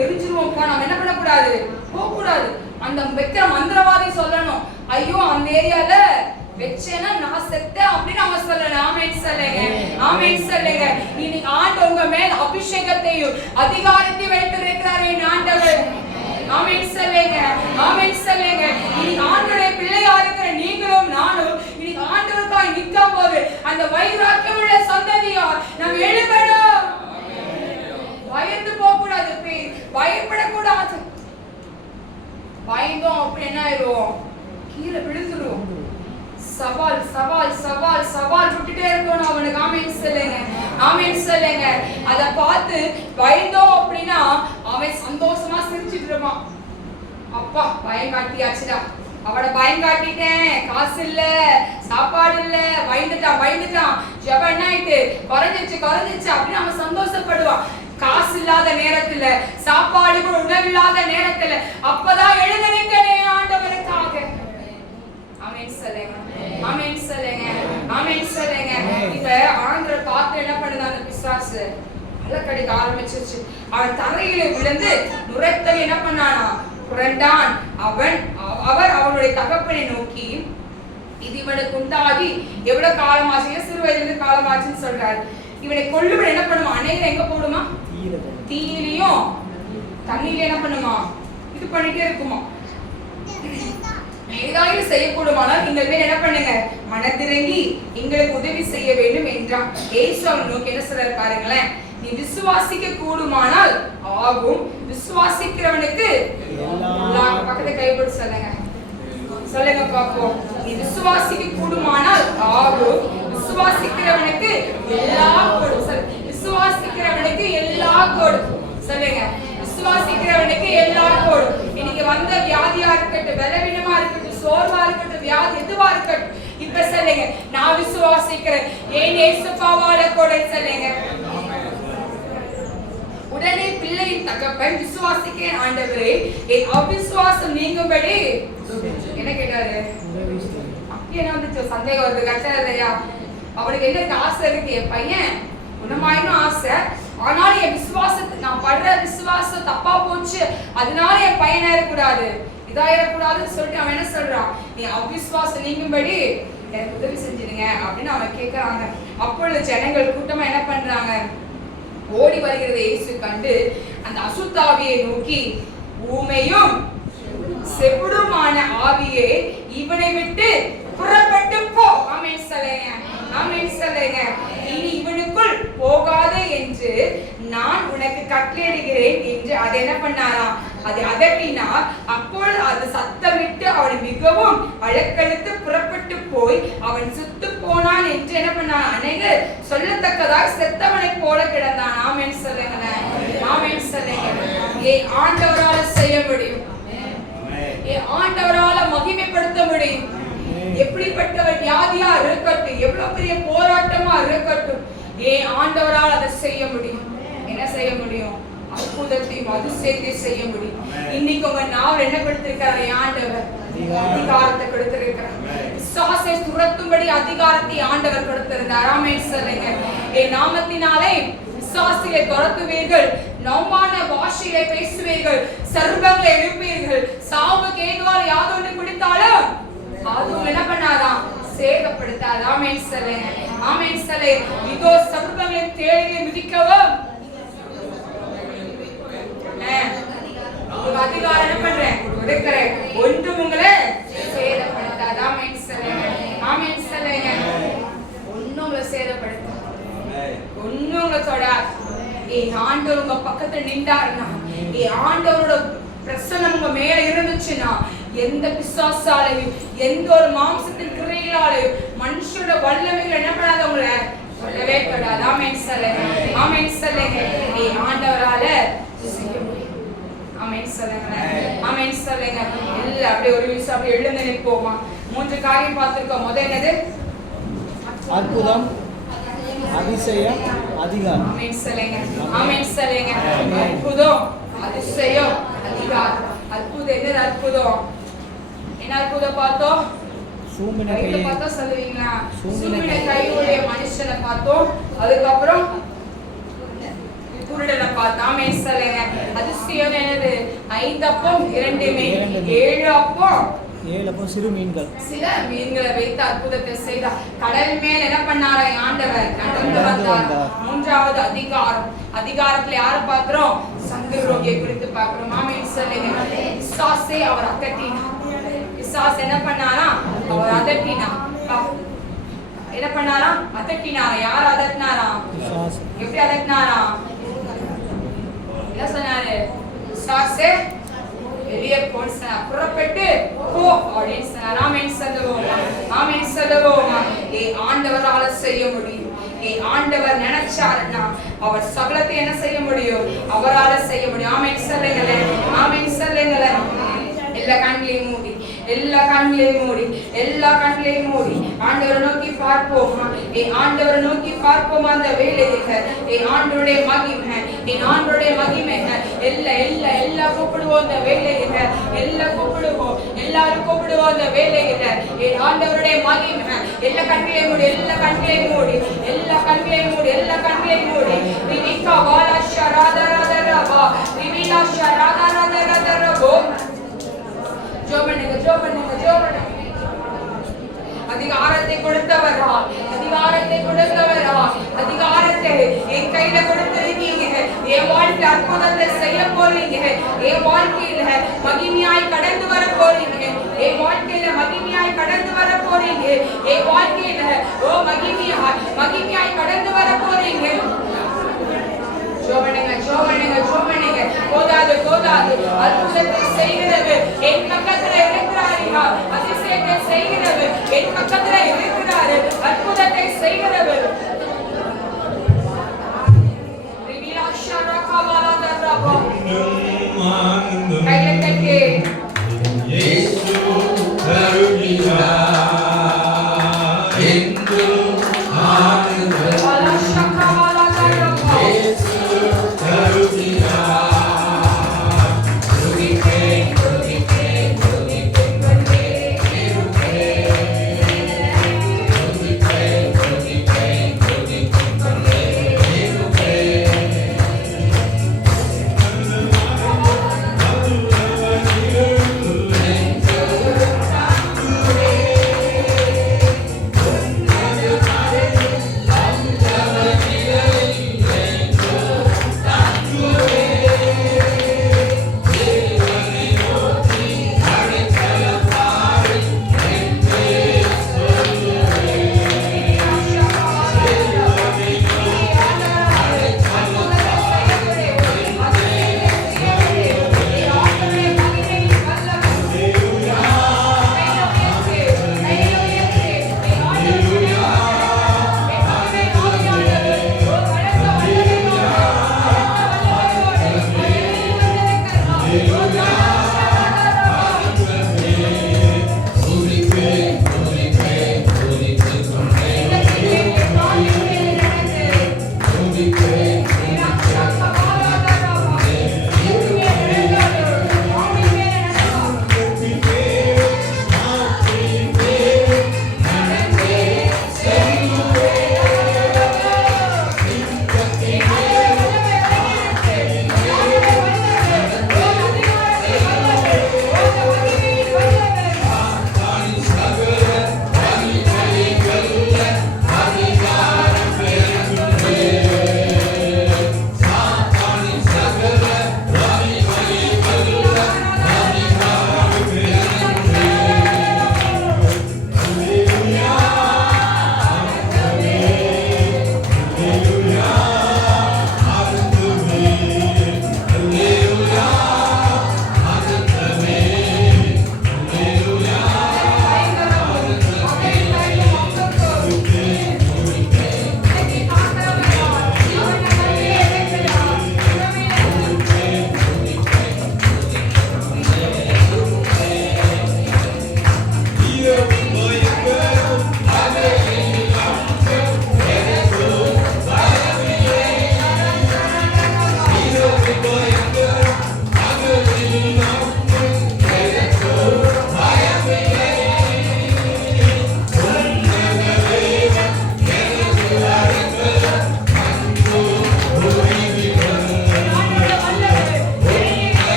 எரிஞ்சிருவோம். நம்ம என்ன பண்ணக்கூடாது? போகக்கூடாது. அந்த வைக்கிற மந்திரவாதி சொல்லணும், ஐயோ அந்த ஏரியால வெச்சேனா நான் செத்தேன் அப்படின்னு அவங்க சொல்லணும். ஆமென் சொல்லுங்க, ஆமென் சொல்லுங்க. இன்னைக்கு ஆண்டவர் உங்க மேல் அபிஷேகத்தையும் அதிகாரத்தையும் வைத்திருக்கிறார் என் ஆண்டவர். ஆமென் சொல்லுங்க, ஆமென் சொல்லுங்க. இன்னைக்கு ஆண்டவருடைய பிள்ளையா இருக்கிற நீங்களும் நானும் இன்னைக்கு ஆண்டவருக்காய் நிற்கும் போது அந்த வைராக்கியம் உள்ள சந்ததியா நாம் எழுப்பணும். பயந்து போக கூடாது, பயப்படக்கூடாது. பயந்தோம் அப்படி என்ன ஆயிடும்? கீழே விழுந்துரும். சவால் சவால் சவால் சவால் விட்டுட்டே இருக்கணும் அவனுக்கு. ஆமென் சொல்லுங்க, ஆமென் சொல்லுங்க. அத பார்த்து பயந்தோம் அப்படின்னா அவன் சந்தோஷமா சிரிச்சிட்டு இருப்பான். அப்பா பயம் காட்டியாச்சுடா, அவனை பயம் காட்டிட்டேன், காசு இல்ல, சாப்பாடு இல்ல, பயந்துட்டான். ஜெபம் என்ன ஆயிட்டு? குறைஞ்சிச்சு அப்படின்னு அவன் சந்தோஷப்படுவான். காசு இல்லாத நேரத்துல, சாப்பாடு உணவில்லாத நேரத்துல அப்பதான் எழுத வைக்கனே ஆண்டவருக்காக. ஆமென் சொல்லுங்க, ஆமென் சொல்லுங்க, ஆமென் சொல்லுங்க. இப்ப ஆண்டவர் பார்த்து என்ன பண்ணுது? அந்த பிசாசு அலக்கடிக்க ஆரம்பிச்சிருச்சு. அவன் தரையில விழுந்து நுரைத்தல் என்ன பண்ணானா? புரண்டான். அவர் அவனுடைய தகப்பனை நோக்கி, இது இவனுக்கு உண்டாகி எவ்வளவு காலமாச்சு? சிறு வயதிலிருந்து காலமாச்சுன்னு சொல்றாரு. இவனை கொல்லுவிட என்ன பண்ணுமா? அநேகர் எங்க போடுமா? தீயிலையும் தண்ணியில என்ன பண்ணுமா? இது பண்ணிட்டே இருக்குமா? ஏதாவது செய்யக்கூடுமானால் நீங்கள் பேர் என்ன பண்ணுங்க? மனதிறங்கி எங்களுக்கு உதவி செய்ய வேண்டும் என்றான். இயேசு அவன் நோக்கி என்ன சொல்றாரு பாருங்களேன், நீ விசுவாசிக்க கூடுமானால் ஆகும். விசுவாசிக்கிறவனுக்கு பக்கத்தை கைப்பற்றி சொல்லுங்க பாப்போம். நீ விசுவாசிக்க கூடுமானால் ஆகும். விசுவாசிக்கிறவனுக்கு எல்லாம் கொடும். விசுவாசிக்கிறவனுக்கு எல்லாம் கொடும். சொல்லுங்க, விசுவாசிக்கிறவனுக்கு எல்லாம் கொடும். இன்னைக்கு வந்த வியாதியா இருக்கட்டும், பலவீனமா இருக்கட்டும், சோர்வா இருக்கட்டும், வியாதி எதுவா இருக்கட்டும், இப்ப சொல்லுங்க, நான் விசுவாசிக்கிறேன், ஏன் இயேசுவால கொடை சொல்லுங்க. உடனே பிள்ளையின் தகப்பன் விசுவாசிக்கிறேன் ஆண்டவரே, என் அவிசுவாசம் நீங்கும்படி என்ன கேட்டாரு? அப்படி என்ன வந்துச்சு? சந்தேகம் வருது. கட்டலையா? அவனுக்கு என்ன ஆசை இருக்கு? என் பையன் குணமாயினும் ஆசை, ஆனாலும் என் விசுவாசத்தை, நான் படுற விசுவாசம் தப்பா போச்சு, அதனால என் பையன் ஆயிடக்கூடாது, இதாயிடக்கூடாதுன்னு சொல்லிட்டு அவன் என்ன சொல்றான்? நீ அவிசுவாசம் நீங்கும்படி எனக்கு உதவி செஞ்சிருங்க அப்படின்னு அவன் கேட்கறாங்க. அப்பொழுது ஜனங்கள் கூட்டமா என்ன பண்றாங்க? ஓடி வருகிறத இயேசு கண்டு அந்த அசுத்தாவியை நோக்கி, ஊமையும் செவிடுமான ஆவியே, இவனை விட்டு புறப்பட்டு போ. ஆமென் சொல்லுங்க, ஆமென் சொல்லுங்க. இனி இவனுக்குள் போகாதே என்று நான் உனக்கு கட்டளையிடுகிறேன் என்று அது என்ன பண்ணாராம்? அது அதட்டினார். அப்பொழுது அது சத்தமிட்டு அவனை மிகவும் அலக்கழித்து புறப்பட்டு போய் அவன் சுத்து போனான் என்று என்ன பண்ணான்? அநேகர் சொல்லத்தக்கதாக செத்தவனை போல கிடந்தான். ஆமென் சொல்லுங்க, ஆமென் சொல்லுங்க. ஏன் ஆண்டவரால செய்ய முடியும், ஏன் ஆண்டவரால மகிமைப்படுத்த முடியும். எப்படிப்பட்டவர் வியாதியா இருக்கட்டும், எவ்வளவு பெரிய போராட்டமா இருக்கட்டும், ஏன் ஆண்டவரால் அதை செய்ய முடியும். என்ன செய்ய முடியும்? அற்புதத்தையும் அதிசயத்தையும் செய்ய முடியும். இன்னைக்கு உங்க நாவல் என்ன கொடுத்திருக்காரு? ஆண்டவர் அதிகாரத்தை கொடுத்திருக்கிறார். விசுவாசத்தை துரத்தும்படி அதிகாரத்தை ஆண்டவர் கொடுத்திருந்தார். ஆமென் சொல்லுங்க. என் நாமத்தினாலே விசுவாசிகளை துரத்துவீர்கள், நவமான பாஷைகளை பேசுவீர்கள், சர்வங்களை எழுப்பீர்கள், சாவுக்கு ஏதுவால் யாதொன்று குடித்தாலும் அது என்ன பண்ணாதான்? சேதப்படுத்தாது. ஆமென் சொல்லுங்க. ஆமென் சொல்லுங்க. இதோ சர்ப்பங்களின் தேளிலே மிதிக்கவும் உங்களுக்கு அதிகாரம் என்ன பண்றேன் கொடுக்கிறேன், ஒன்றும் உங்களை சேதப்படுத்தாது. ஆமென் சொல்லுங்க. ஆமென் சொல்லுங்க. ஒன்னும் உங்களை சேதப்படுத்தாது, ஒன்னும் உங்களை தொடாது. ஆண்டவர் உங்க பக்கத்துல நின்றாருன்னா, ஆண்டவரோட பிரசன்னம் உங்க மேல இருந்துச்சுன்னா, எந்த பிசாசாலையும் எந்த ஒரு மாம்சத்தின் கிரைகளாலையும் மனுஷனோட வல்லமைகள் என்ன பண்ணாத உங்களை சொல்லவே தொடாது. ஆமென் சொல்லுங்க. ஆமென் சொல்லுங்க. ஆண்டவரால செய்ய முடியும். ஆமென் சொல்லுங்க. ஆமென் சொல்லுங்க. எல்லாம் அப்படியே ஒரு நிமிஷம் அப்படியே எழுந்து நிற்போமா. 3 காரியம் பார்த்திருக்கோம். முதல் என்னது? அற்புதம், அதிசயம், அதிகாரம். ஆமென் சொல்லுங்க. ஆமென் சொல்லுங்க. அற்புதம், அதிசயம், அதிகாரம். அற்புதம் என்னது? அற்புதம் என்ன அற்புதம் பார்த்தோம்? சூமின கையில கையை பார்த்தா சொல்லுவீங்களா? சூமின சூமின கையுடைய மனுஷனை பார்த்தோம். அதுக்கப்புறம் குருடனை பார்த்தோம். ஆமென் சொல்லுங்க. அதிசயம் என்னது? 5 அப்பம் 2 மீன், 7 அப்பம் 7 அப்பம் சிறு மீன்கள், சில மீன்களை வைத்து அற்புதத்தை செய்தார். கடல் மேல் என்ன பண்ணாரா ஆண்டவர்? நடந்து வந்தார். 3வது அதிகாரம். அதிகாரத்துல யாரை பார்க்கிறோம்? சங்கரோகியை குறித்து பார்க்கிறோம். ஆமென் சொல்லுங்க. பிசாசை அவர் அகற்றினார். பிசாசு என்ன பண்ணாரா? அவர் அதட்டினார். என்ன பண்ணாரா? அதட்டினாரா? யார் அதட்டினாரா? எப்படி அதட்டினாரா? என்ன சொன்னாரு? பிசாசே வெளியே போன்னு சொன்னார். புறப்பட்டு போ அப்படின்னு சொன்னார். ஆமென் சொல்லுவோம். ஆமென் சொல்லுவோம். ஆண்டவரால செய்ய முடியும். ஆண்டவர் நினைச்சாருன்னா அவர் சகலத்தை என்ன செய்ய முடியும்? அவரால செய்ய முடியும். ஆமென் சொல்லுங்களே. ஆமென் சொல்லுங்களே. எல்லா கண்களையும் மூடி, எல்லா கண்களையும் மூடி, எல்லா கண்களையும் மூடி ஆண்டவரை நோக்கி பார்ப்போமா. ஆண்டவரை நோக்கி பார்ப்போமா. அந்த வேலையை ஆண்டவருடைய மகிமை, ஆண்டவருடைய மகிமை எல்லா கூப்பிடுவோம். அந்த வேலையில எல்லாம் கூப்பிடுவோம். எல்லாரும் கூப்பிடுவோம். அந்த வேலையில ஆண்டவருடைய மகிமை. எல்லா கண்களையும் மூடி, எல்லா கண்களையும் மூடி, எல்லா கண்களையும் மூடி, எல்லா கண்களையும் மூடி. வினிகா வாலாஷா ராதா ராதா ரபா, வினிலாஷா ராதா ராதா ராதா ரபோ. அதிகாரத்தை கொடுத்தவரா, அதிகாரத்தை கொடுத்தவரா, அதிகாரத்தை என் கையில கொடுத்திருக்கீங்க. என் வாழ்க்கை அற்புதத்தை செய்ய போறீங்க. என் வாழ்க்கையில மகிமையாய் கடந்து வர போறீங்க. என் வாழ்க்கையில மகிமையாய் கடந்து வர போறீங்க. என் வாழ்க்கையில மகிமையாய் கடந்து வர போறீங்க. ஜோமனுங்க போதாது. அற்புதத்தை செய்கிறது என் பக்கத்துல இருக்கிறாரா? அதிசயத்தை செய்கிறது என் பக்கத்துல இருக்கிறாரு. அற்புதத்தை செய்கிறது. கையத்தட்டே இயேசு கருணினார் என்று ஆனந்தம்.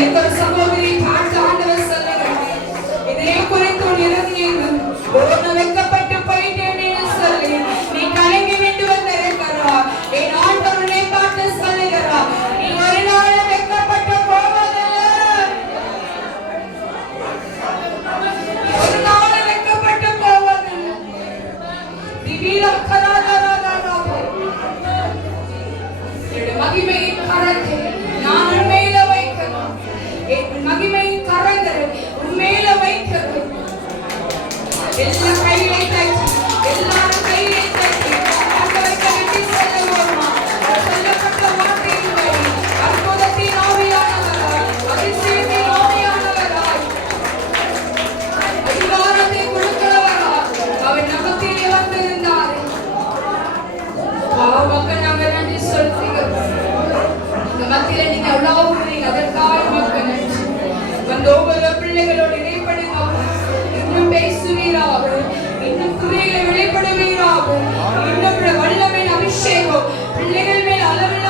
எந்த ஒரு சகோதரி பார்த்து ஆண்டவர் சொல்லுகிறார், இதே குறித்து உன் இருதயம் ஒரு வெட்கப்பட்டு போயிட்டேன்னு சொல்லி நீ கலங்கி விட்டு வந்திருக்கிறார். என் ஆண்டவர் உன்னை பார்த்து சொல்லுகிறார், நீ ஒரு நாள் வெட்கப்பட்டு போவதில்லை, ஒரு நாள் வெட்கப்பட்டு போவதில்லை. திடீர மகிமையின் கரத்தை நான் உண்மையில வைக்கிறேன், என் மகிமையின் கரங்களை உண்மையில வைக்கிறேன். எல்லா கையை தட்டி, எல்லாரும் கையை தட்டி ஆண்டவருக்கு நன்றி சொல்லுவோமா? சொல்லப்பட்ட வார்த்தையின்படி அற்புதத்தின் ஆவியானவராய், அதிசயத்தின் ஆவியானவராய், அதிகாரத்தை கொடுக்கிறவராய் அவர் நமத்திலே வந்திருந்தார். மக்கள் நாங்கள் நன்றி சொல்கிறோம். இந்த மத்தியில நீங்க எவ்வளவு அதற்காக மக்கள் நன்றி. அந்த ஒவ்வொரு பிள்ளைகளோடு இடைப்படுங்க, இன்னும் பேசுவீராக, இன்னும் குறைகளை வெளிப்படுவீராக, இன்னும் வல்லமையின் அபிஷேகம் பிள்ளைகள் மேல் அளவில்